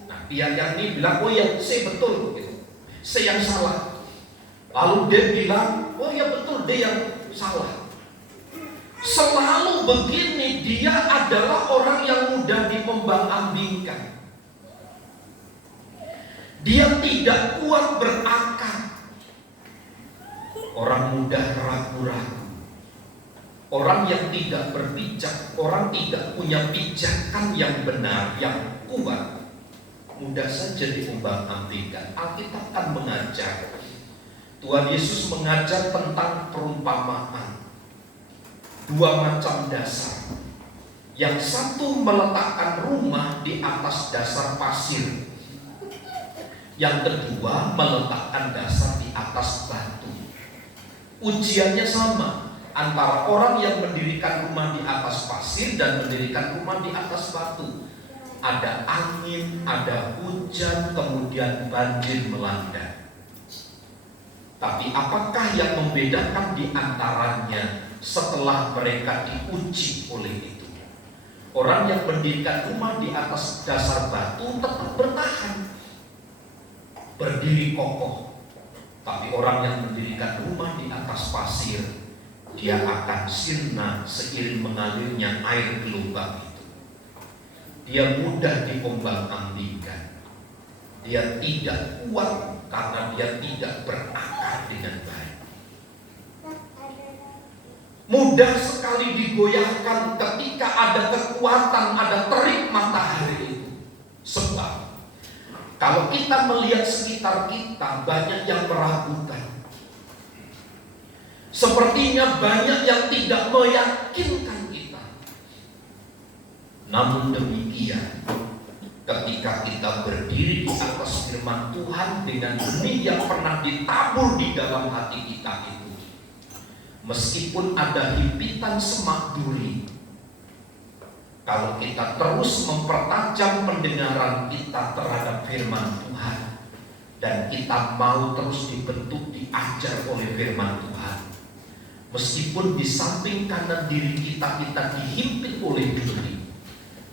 nah pihak yang ini bilang, oh ya C betul, gitu. C yang salah. Lalu dia bilang, oh ya betul, dia yang salah. Selalu begini, dia adalah orang yang mudah diombang-ambingkan. Dia tidak kuat berakar. Orang mudah ragu-ragu. Orang yang tidak berpijak, orang tidak punya pijakan yang benar, yang kuat, mudah saja diombang-ambingkan. Alkitab kan mengajar, Tuhan Yesus mengajar tentang perumpamaan. Dua macam dasar. Yang satu meletakkan rumah di atas dasar pasir. Yang kedua meletakkan dasar di atas batu. Ujiannya sama antara orang yang mendirikan rumah di atas pasir dan mendirikan rumah di atas batu. Ada angin, ada hujan, kemudian banjir melanda. Tapi apakah yang membedakan di antaranya setelah mereka diuji oleh itu? Orang yang mendirikan rumah di atas dasar batu tetap bertahan, berdiri kokoh. Tapi orang yang mendirikan rumah di atas pasir, dia akan sirna seiring mengalirnya air gelombang itu. Dia mudah diombang-ambingkan. Dia tidak kuat karena dia tidak berakar dengan baik. Mudah sekali digoyahkan ketika ada kekuatan, ada terik matahari itu. Sebab kalau kita melihat sekitar kita, banyak yang meragukan. Sepertinya banyak yang tidak meyakinkan kita. Namun demikian, ketika kita berdiri di atas firman Tuhan dengan benih yang pernah ditabur di dalam hati kita itu, meskipun ada himpitan semak duri, kalau kita terus mempertajam pendengaran kita terhadap firman Tuhan, dan kita mau terus dibentuk, diajar oleh firman Tuhan, meskipun di samping kanan diri kita dihimpit oleh duri,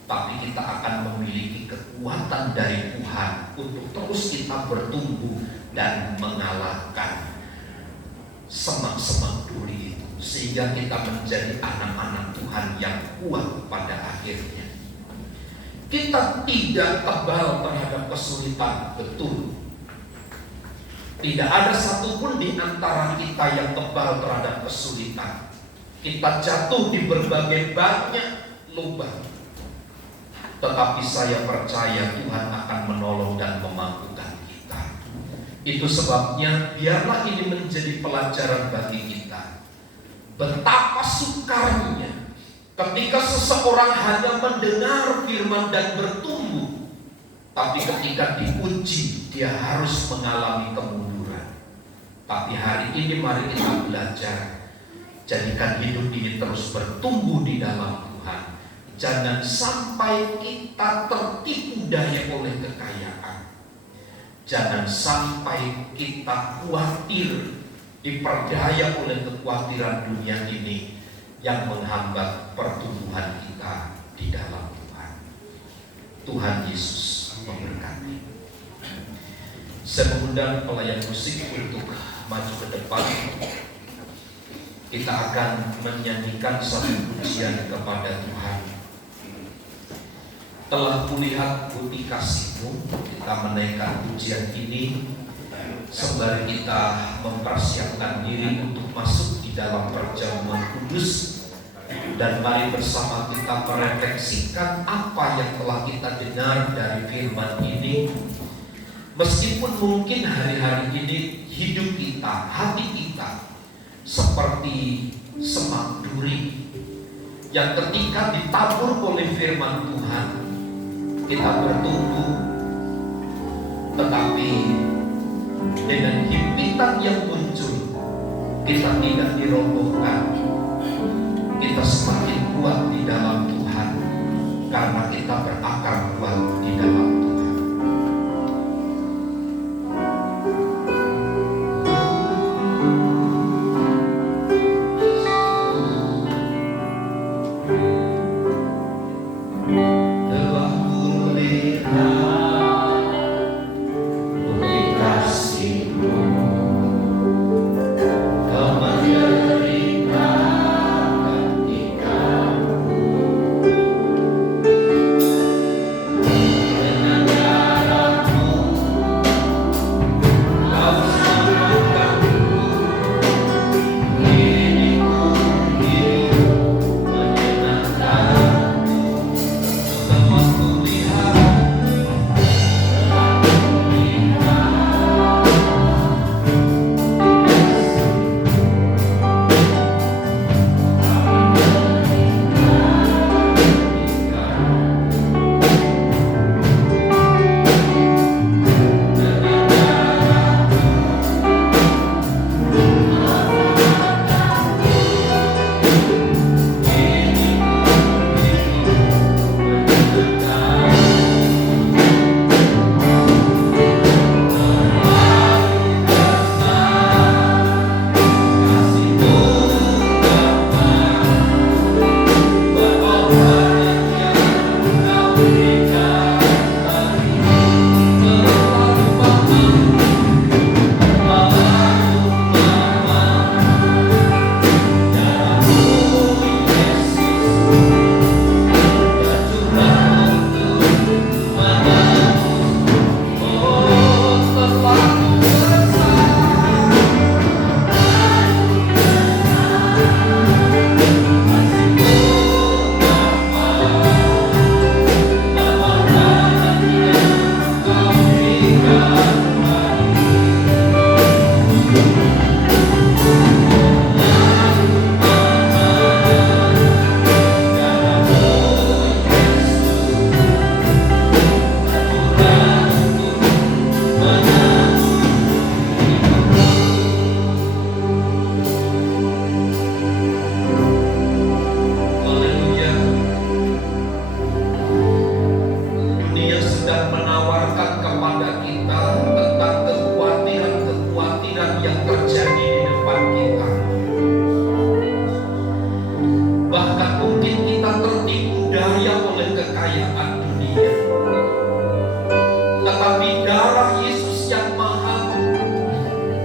tapi kita akan memiliki kekuatan dari Tuhan untuk terus kita bertumbuh dan mengalahkan semak-semak duri itu, sehingga kita menjadi anak-anak Tuhan yang kuat pada akhirnya. Kita tidak tebal terhadap kesulitan, betul. Tidak ada satupun di antara kita yang tebal terhadap kesulitan. Kita jatuh di berbagai banyak lubang. Tetapi saya percaya Tuhan akan menolong dan memampukan kita. Itu sebabnya biarlah ini menjadi pelajaran bagi kita. Betapa sukarnya ketika seseorang hanya mendengar firman dan bertumbuh, tapi ketika diuji dia harus mengalami kemunduran. Tapi hari ini mari kita belajar, jadikan hidup ini terus bertumbuh di dalam Tuhan. Jangan sampai kita tertipu daya oleh kekayaan. Jangan sampai kita khawatir, diperdaya oleh kekhawatiran dunia ini yang menghambat pertumbuhan kita di dalam Tuhan. Tuhan Yesus memberkati. Saya mengundang pelayan musik untuk maju ke depan. Kita akan menyanyikan satu pujian kepada Tuhan. Telah kulihat bukti kasih-Mu, kita menaikkan pujian ini sembari kita mempersiapkan diri untuk masuk di dalam perjamuan kudus. Dan mari bersama kita merefleksikan apa yang telah kita dengar dari firman ini. Meskipun mungkin hari-hari ini hidup kita, hati kita seperti semak duri yang ketika ditabur oleh firman Tuhan kita bertumbuh, tetapi dengan himpitan yang muncul kita tidak dirobohkan. Kita semakin kuat di dalam Tuhan karena kita berakar kuat di dalam Tuhan.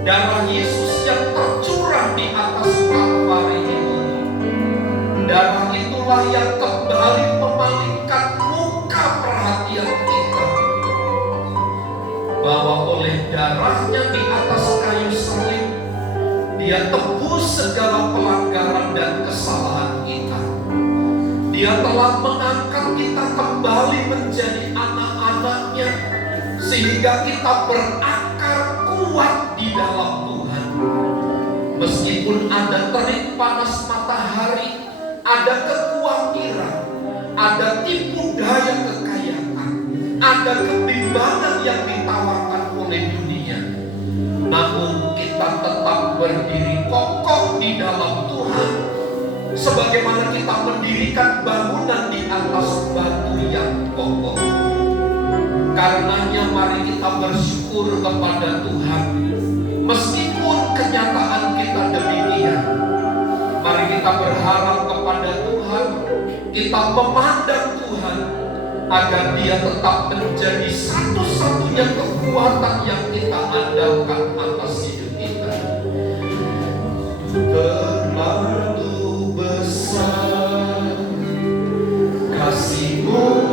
Darah Yesus yang tercurah di atas Kalvari itu, darah itulah yang kembali memalingkan muka perhatian kita, bahwa oleh darahnya di atas kayu salib Dia tebus segala pelanggaran dan kesalahan kita. Dia telah mengangkat kita kembali menjadi anak-anaknya, sehingga kita berakar kuat di dalam Tuhan. Meskipun ada terik panas matahari, ada kekhawatiran, ada tipu daya kekayaan, ada kebimbangan yang ditawarkan oleh dunia, namun kita tetap berdiri kokoh di dalam Tuhan, sebagaimana kita mendirikan bangunan di atas batu yang kokoh. Karenanya mari kita bersyukur kepada Tuhan, meskipun kenyataan kita demikian. Mari kita berharap kepada Tuhan, kita memandang Tuhan, agar dia tetap menjadi satu-satunya kekuatan yang kita andalkan atas hidup kita. Terlalu besar kasih-Mu,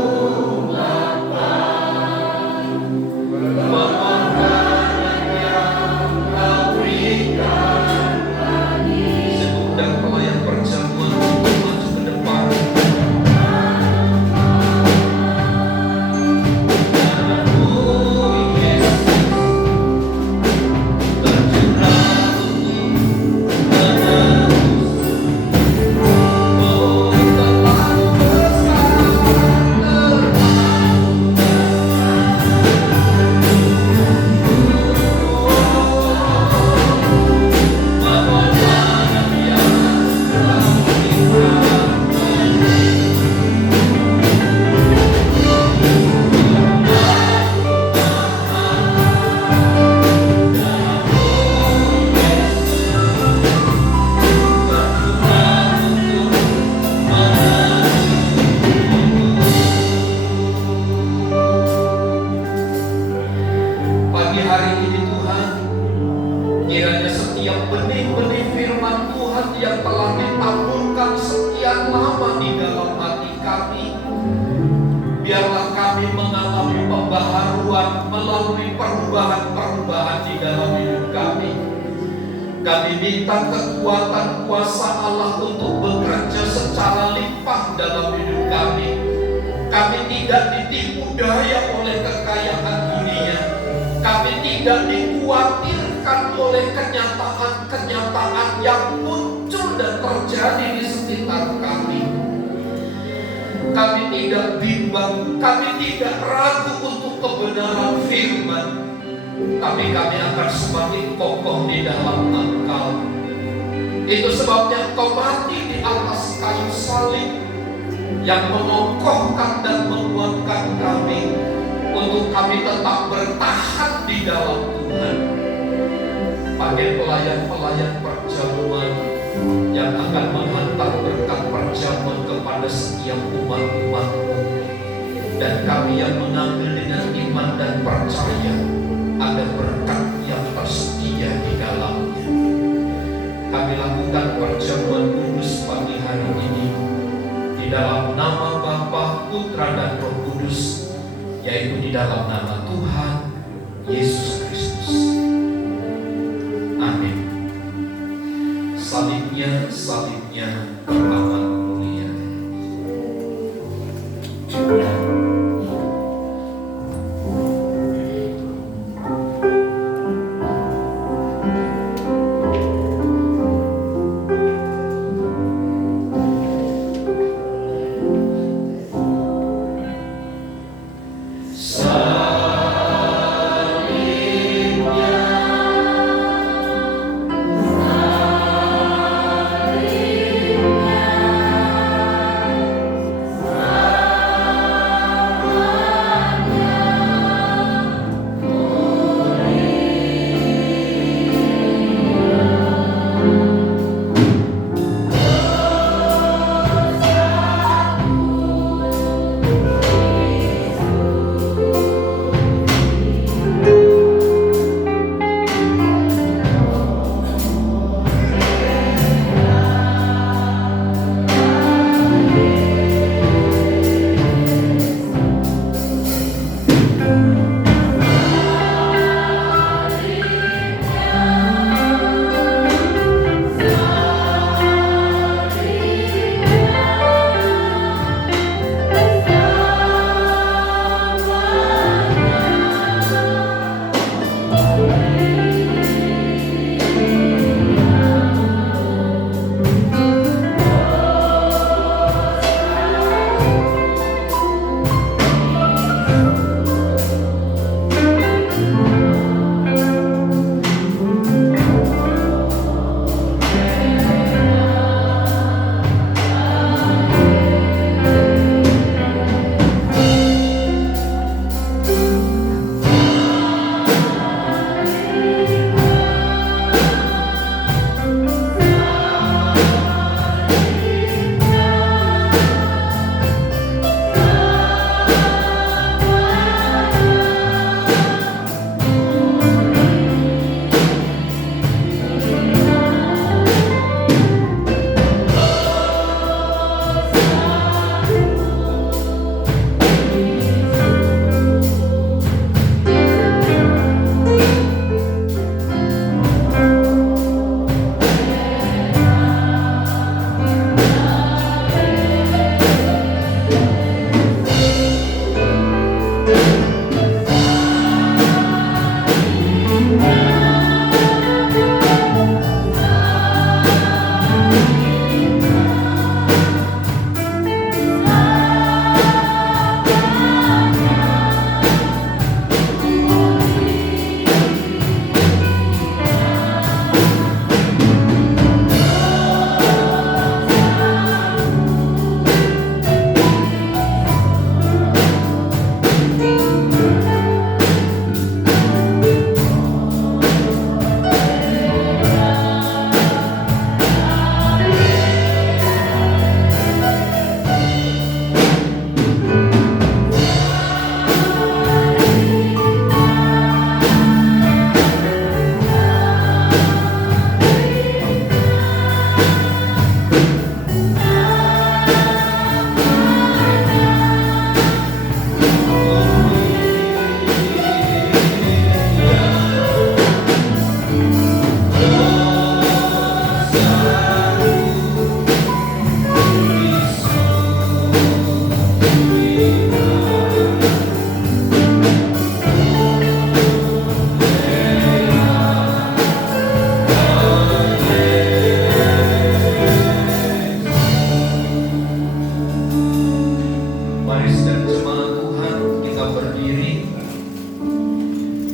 kami minta kekuatan kuasa Allah untuk bekerja secara limpah dalam hidup kami. Kami tidak ditipu daya oleh kekayaan dunia. Kami tidak dikhawatirkan oleh kenyataan-kenyataan yang muncul dan terjadi di sekitar kami. Kami tidak bimbang, kami tidak ragu untuk kebenaran firman. Tapi kami akan semakin kokoh di dalam Engkau. Itu sebabnya Engkau mati di atas kayu salib yang mengokohkan dan menguatkan kami untuk kami tetap bertahan di dalam Tuhan. Pakai pelayan-pelayan perjamuan yang akan menghantar berkat perjamuan kepada setiap umat-umat-Mu, dan kami yang mengambil dengan iman dan percaya ada berkat yang tersedia di dalamnya. Kami lakukan perjamuan kudus pagi hari ini di dalam nama Bapa, Putra, dan Roh Kudus, yaitu di dalam nama Tuhan Yesus Kristus. Amin. Salibnya teramat mulia.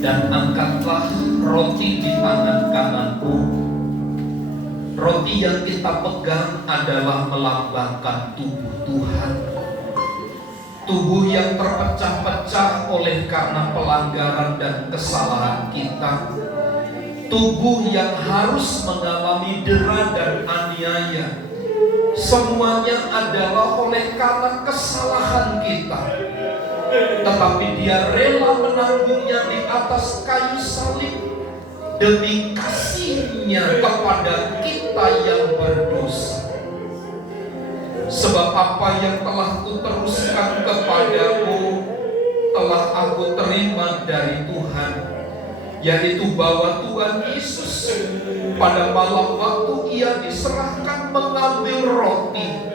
dan angkatlah roti di tangan kananku. Roti yang kita pegang adalah melambangkan tubuh Tuhan. Tubuh yang terpecah-pecah oleh karena pelanggaran dan kesalahan kita. Tubuh yang harus mengalami dera dan aniaya. Semuanya adalah oleh karena kesalahan kita. Tetapi Dia rela menanggungnya di atas kayu salib demi kasih-Nya kepada kita yang berdosa. Sebab apa yang telah kuteruskan kepadamu telah aku terima dari Tuhan, yaitu bahwa Tuhan Yesus pada malam waktu Ia diserahkan mengambil roti,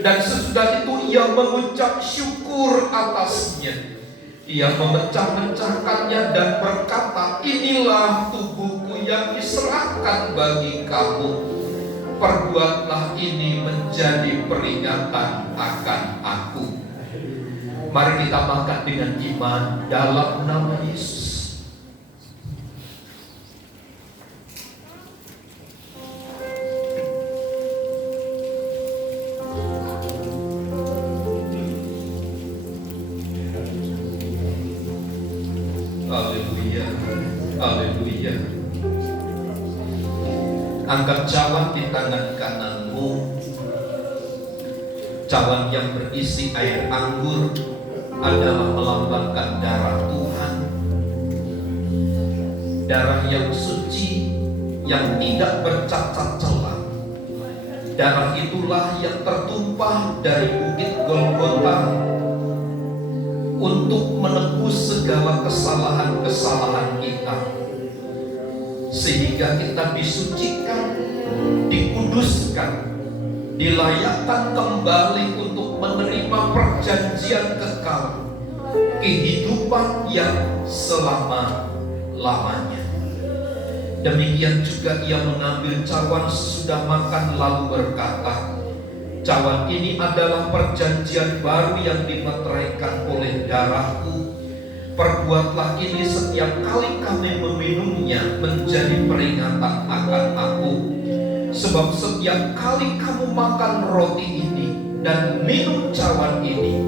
dan sesudah itu Ia mengucap syukur atasnya. Ia memecah-mecahkannya dan berkata, "Inilah tubuhku yang diserahkan bagi kamu. Perbuatlah ini menjadi peringatan akan aku." Mari kita makan dengan iman dalam nama Yesus. Haleluya, haleluya. Angkat cawan di tangan kananmu. Cawan yang berisi air anggur adalah melambangkan darah Tuhan. Darah yang suci, yang tidak bercacat celah. Darah itulah yang tertumpah dari bukit Golgota untuk menebus segala kesalahan-kesalahan kita, sehingga kita disucikan, dikuduskan, dilayakkan kembali untuk menerima perjanjian kekal, kehidupan yang selama-lamanya. Demikian juga Ia mengambil cawan sesudah makan lalu berkata, "Cawan ini adalah perjanjian baru yang dimeteraikan oleh darahku. Perbuatlah ini setiap kali kami meminumnya menjadi peringatan akan aku. Sebab setiap kali kamu makan roti ini dan minum cawan ini,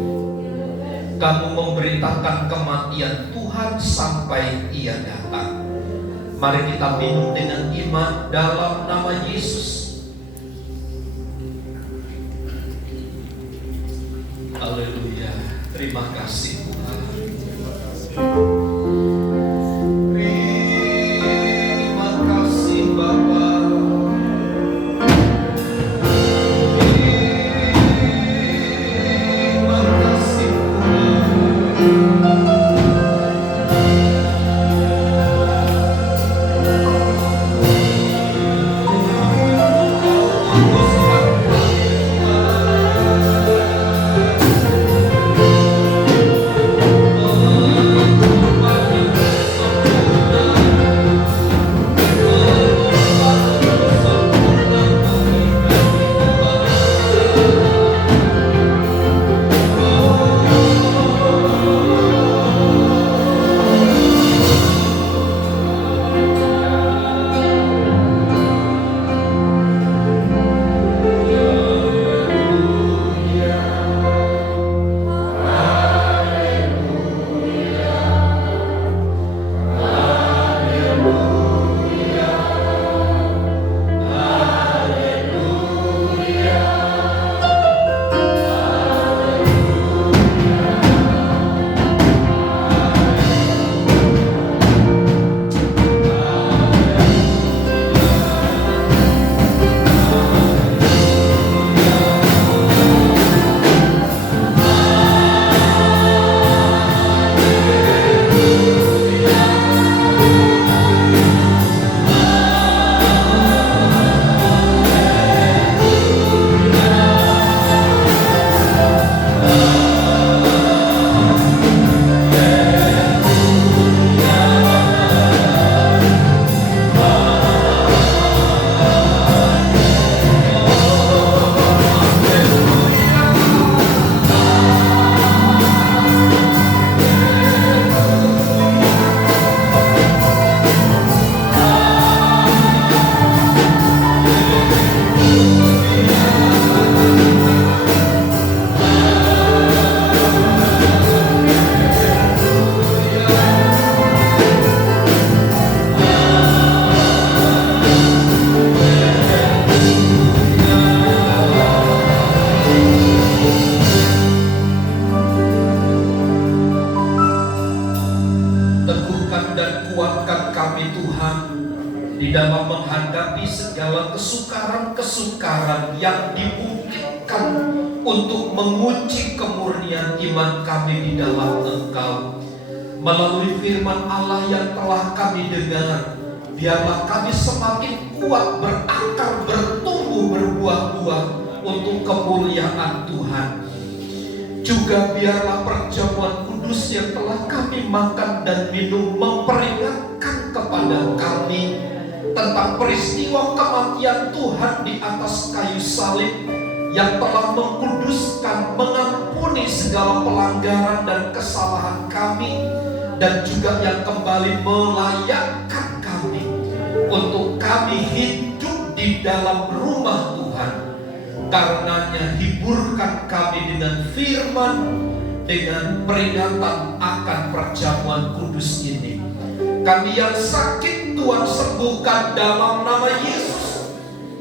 kamu memberitakan kematian Tuhan sampai Ia datang." Mari kita minum dengan iman dalam nama Yesus. Haleluya, terima kasih Tuhan. Terima kasih Bapa. Terima kasih Tuhan. Oh kami Tuhan, di dalam menghadapi segala kesukaran-kesukaran yang dimungkinkan untuk menguji kemurnian iman kami di dalam Engkau. Melalui firman Allah yang telah kami dengar, biarlah kami semakin kuat berakar, bertumbuh, berbuah-buah untuk kemuliaan Tuhan. Juga biarlah perjamuan kudus yang telah kami makan dan minum memperingatkan kepada kami tentang peristiwa kematian Tuhan di atas kayu salib yang telah mengkuduskan, mengampuni segala pelanggaran dan kesalahan kami, dan juga yang kembali melayakkan kami untuk kami hidup di dalam rumah Tuhan. Karenanya hiburkan kami dengan firman, dengan peringatan akan perjamuan kudus ini. Kami yang sakit Tuhan sembuhkan dalam nama Yesus,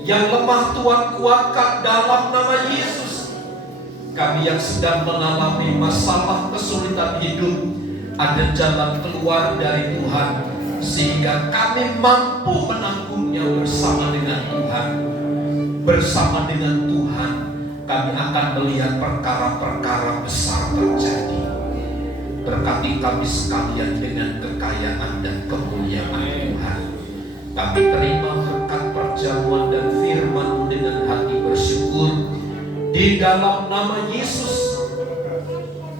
yang lemah Tuhan kuatkan dalam nama Yesus. Kami yang sedang mengalami masalah kesulitan hidup, ada jalan keluar dari Tuhan, sehingga kami mampu menanggungnya bersama dengan Tuhan. Bersama dengan Tuhan, kami akan melihat perkara-perkara besar terjadi. Berkati kami sekalian dengan kekayaan dan kemuliaan Tuhan. Kami terima berkat perjamuan dan firman dengan hati bersyukur. Di dalam nama Yesus,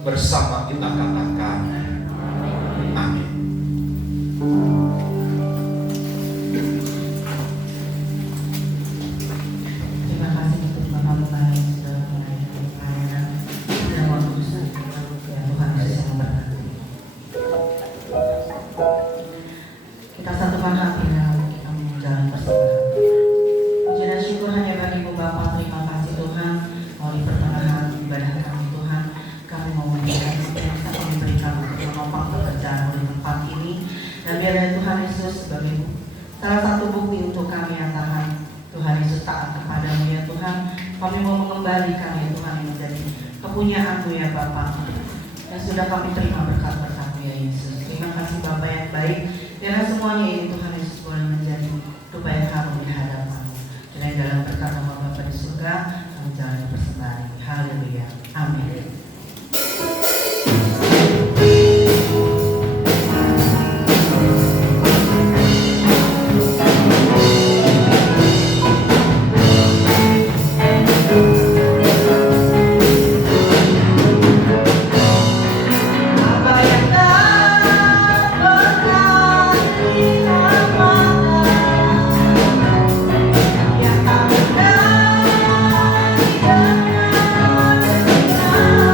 bersama kita katakan amin. Terima kasih untuk Bapak-Bapak yang sudah melayani pelayanan dan waktu saya. Tuhan Yesus yang berkati. Kita satukan hati dalam kita menjalani persembahan. Puji dan syukur hanya bagi-Mu Bapa. Terima kasih Tuhan, melalui pertengahan ibadah kami Tuhan, kami mau memberikan yang bisa kami berikan untuk menopang pekerjaan di tempat ini. Dan biarlah Tuhan Yesus sebagai salah satu bukti untuk kami yang tahan Tuhan Yesus taat kepadamu ya Tuhan. Kami mau mengembalikan ya Tuhan yang menjadi kepunyaan-Mu ya Bapa, yang sudah kami terima berkat-berkat-Mu ya Yesus. Terima kasih Bapa yang baik. Biarlah semuanya ini Tuhan Yesus boleh menjadi rupa yang harum di hadapan-Mu. Dan dalam berkat nama Bapa di surga, kami jalani persembahan ini. Haleluya. Amin. Apa yang tak pernah dilakukan, yang tak pernah didengar.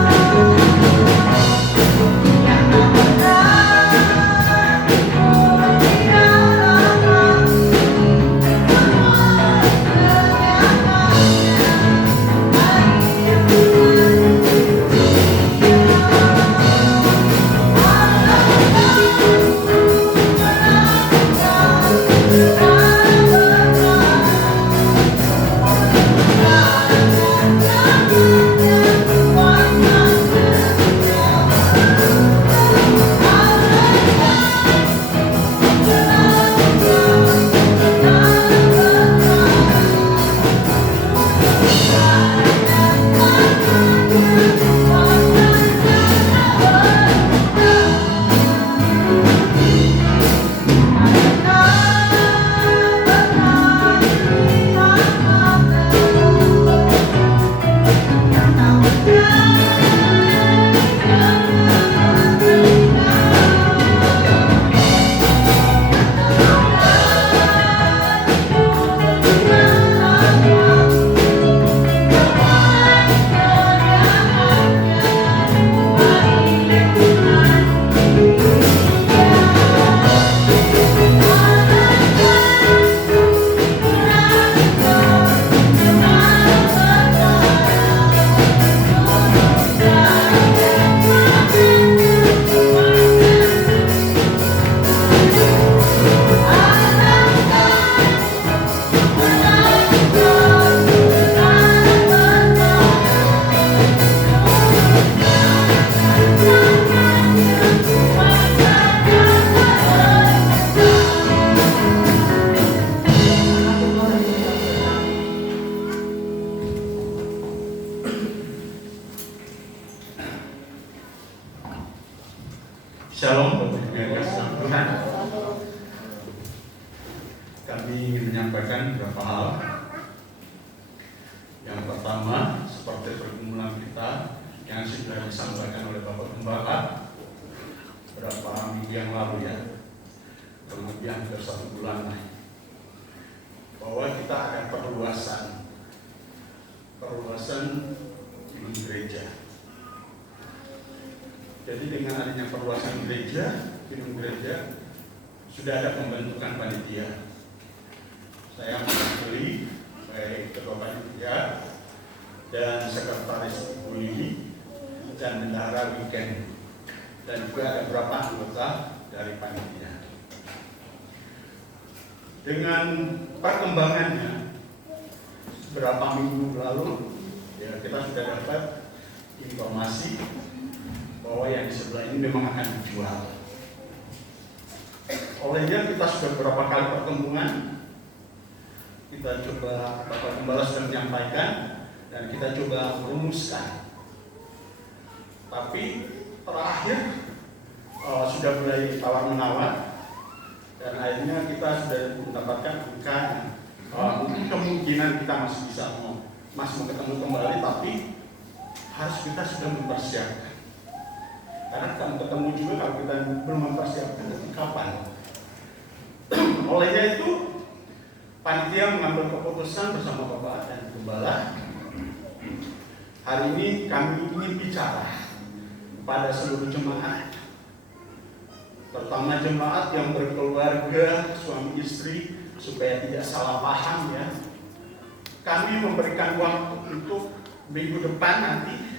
Shalom Bapak Ibu yang kasih dalam Tuhan. Kami ingin menyampaikan beberapa hal. Yang pertama, seperti pergumulan kita yang sudah disampaikan oleh Bapak Gembala beberapa minggu yang lalu ya, kurang lebih hampir 1 bulan lah, bahwa kita akan perluasan gedung gereja. Jadi dengan adanya perluasan gedung gereja, sudah ada pembentukan panitia. Saya mewakili baik ketua panitia dan sekretaris Ibu Lili dan bendahara weekend, dan juga ada beberapa anggota dari panitia. Dengan perkembangannya beberapa minggu lalu, ya kita sudah dapat informasi bahwa yang di sebelah ini memang akan dijual. Olehnya kita sudah beberapa kali pertemuan, kita coba, Bapak Gembala sudah menyampaikan dan kita coba merumuskan. Tapi terakhir sudah mulai tawar-menawar dan akhirnya kita sudah mendapatkan angkanya. Mungkin kemungkinan kita masih mau ketemu kembali, tapi harus kita sudah mempersiapkan. Karena kita ketemu juga kalau kita belum mempersiapkan, kapan? Olehnya itu panitia mengambil keputusan bersama Bapak dan Gembala. Hari ini kami ingin bicara pada seluruh jemaat, terutama jemaat yang berkeluarga, suami istri, supaya tidak salah paham ya. Kami memberikan waktu untuk minggu depan nanti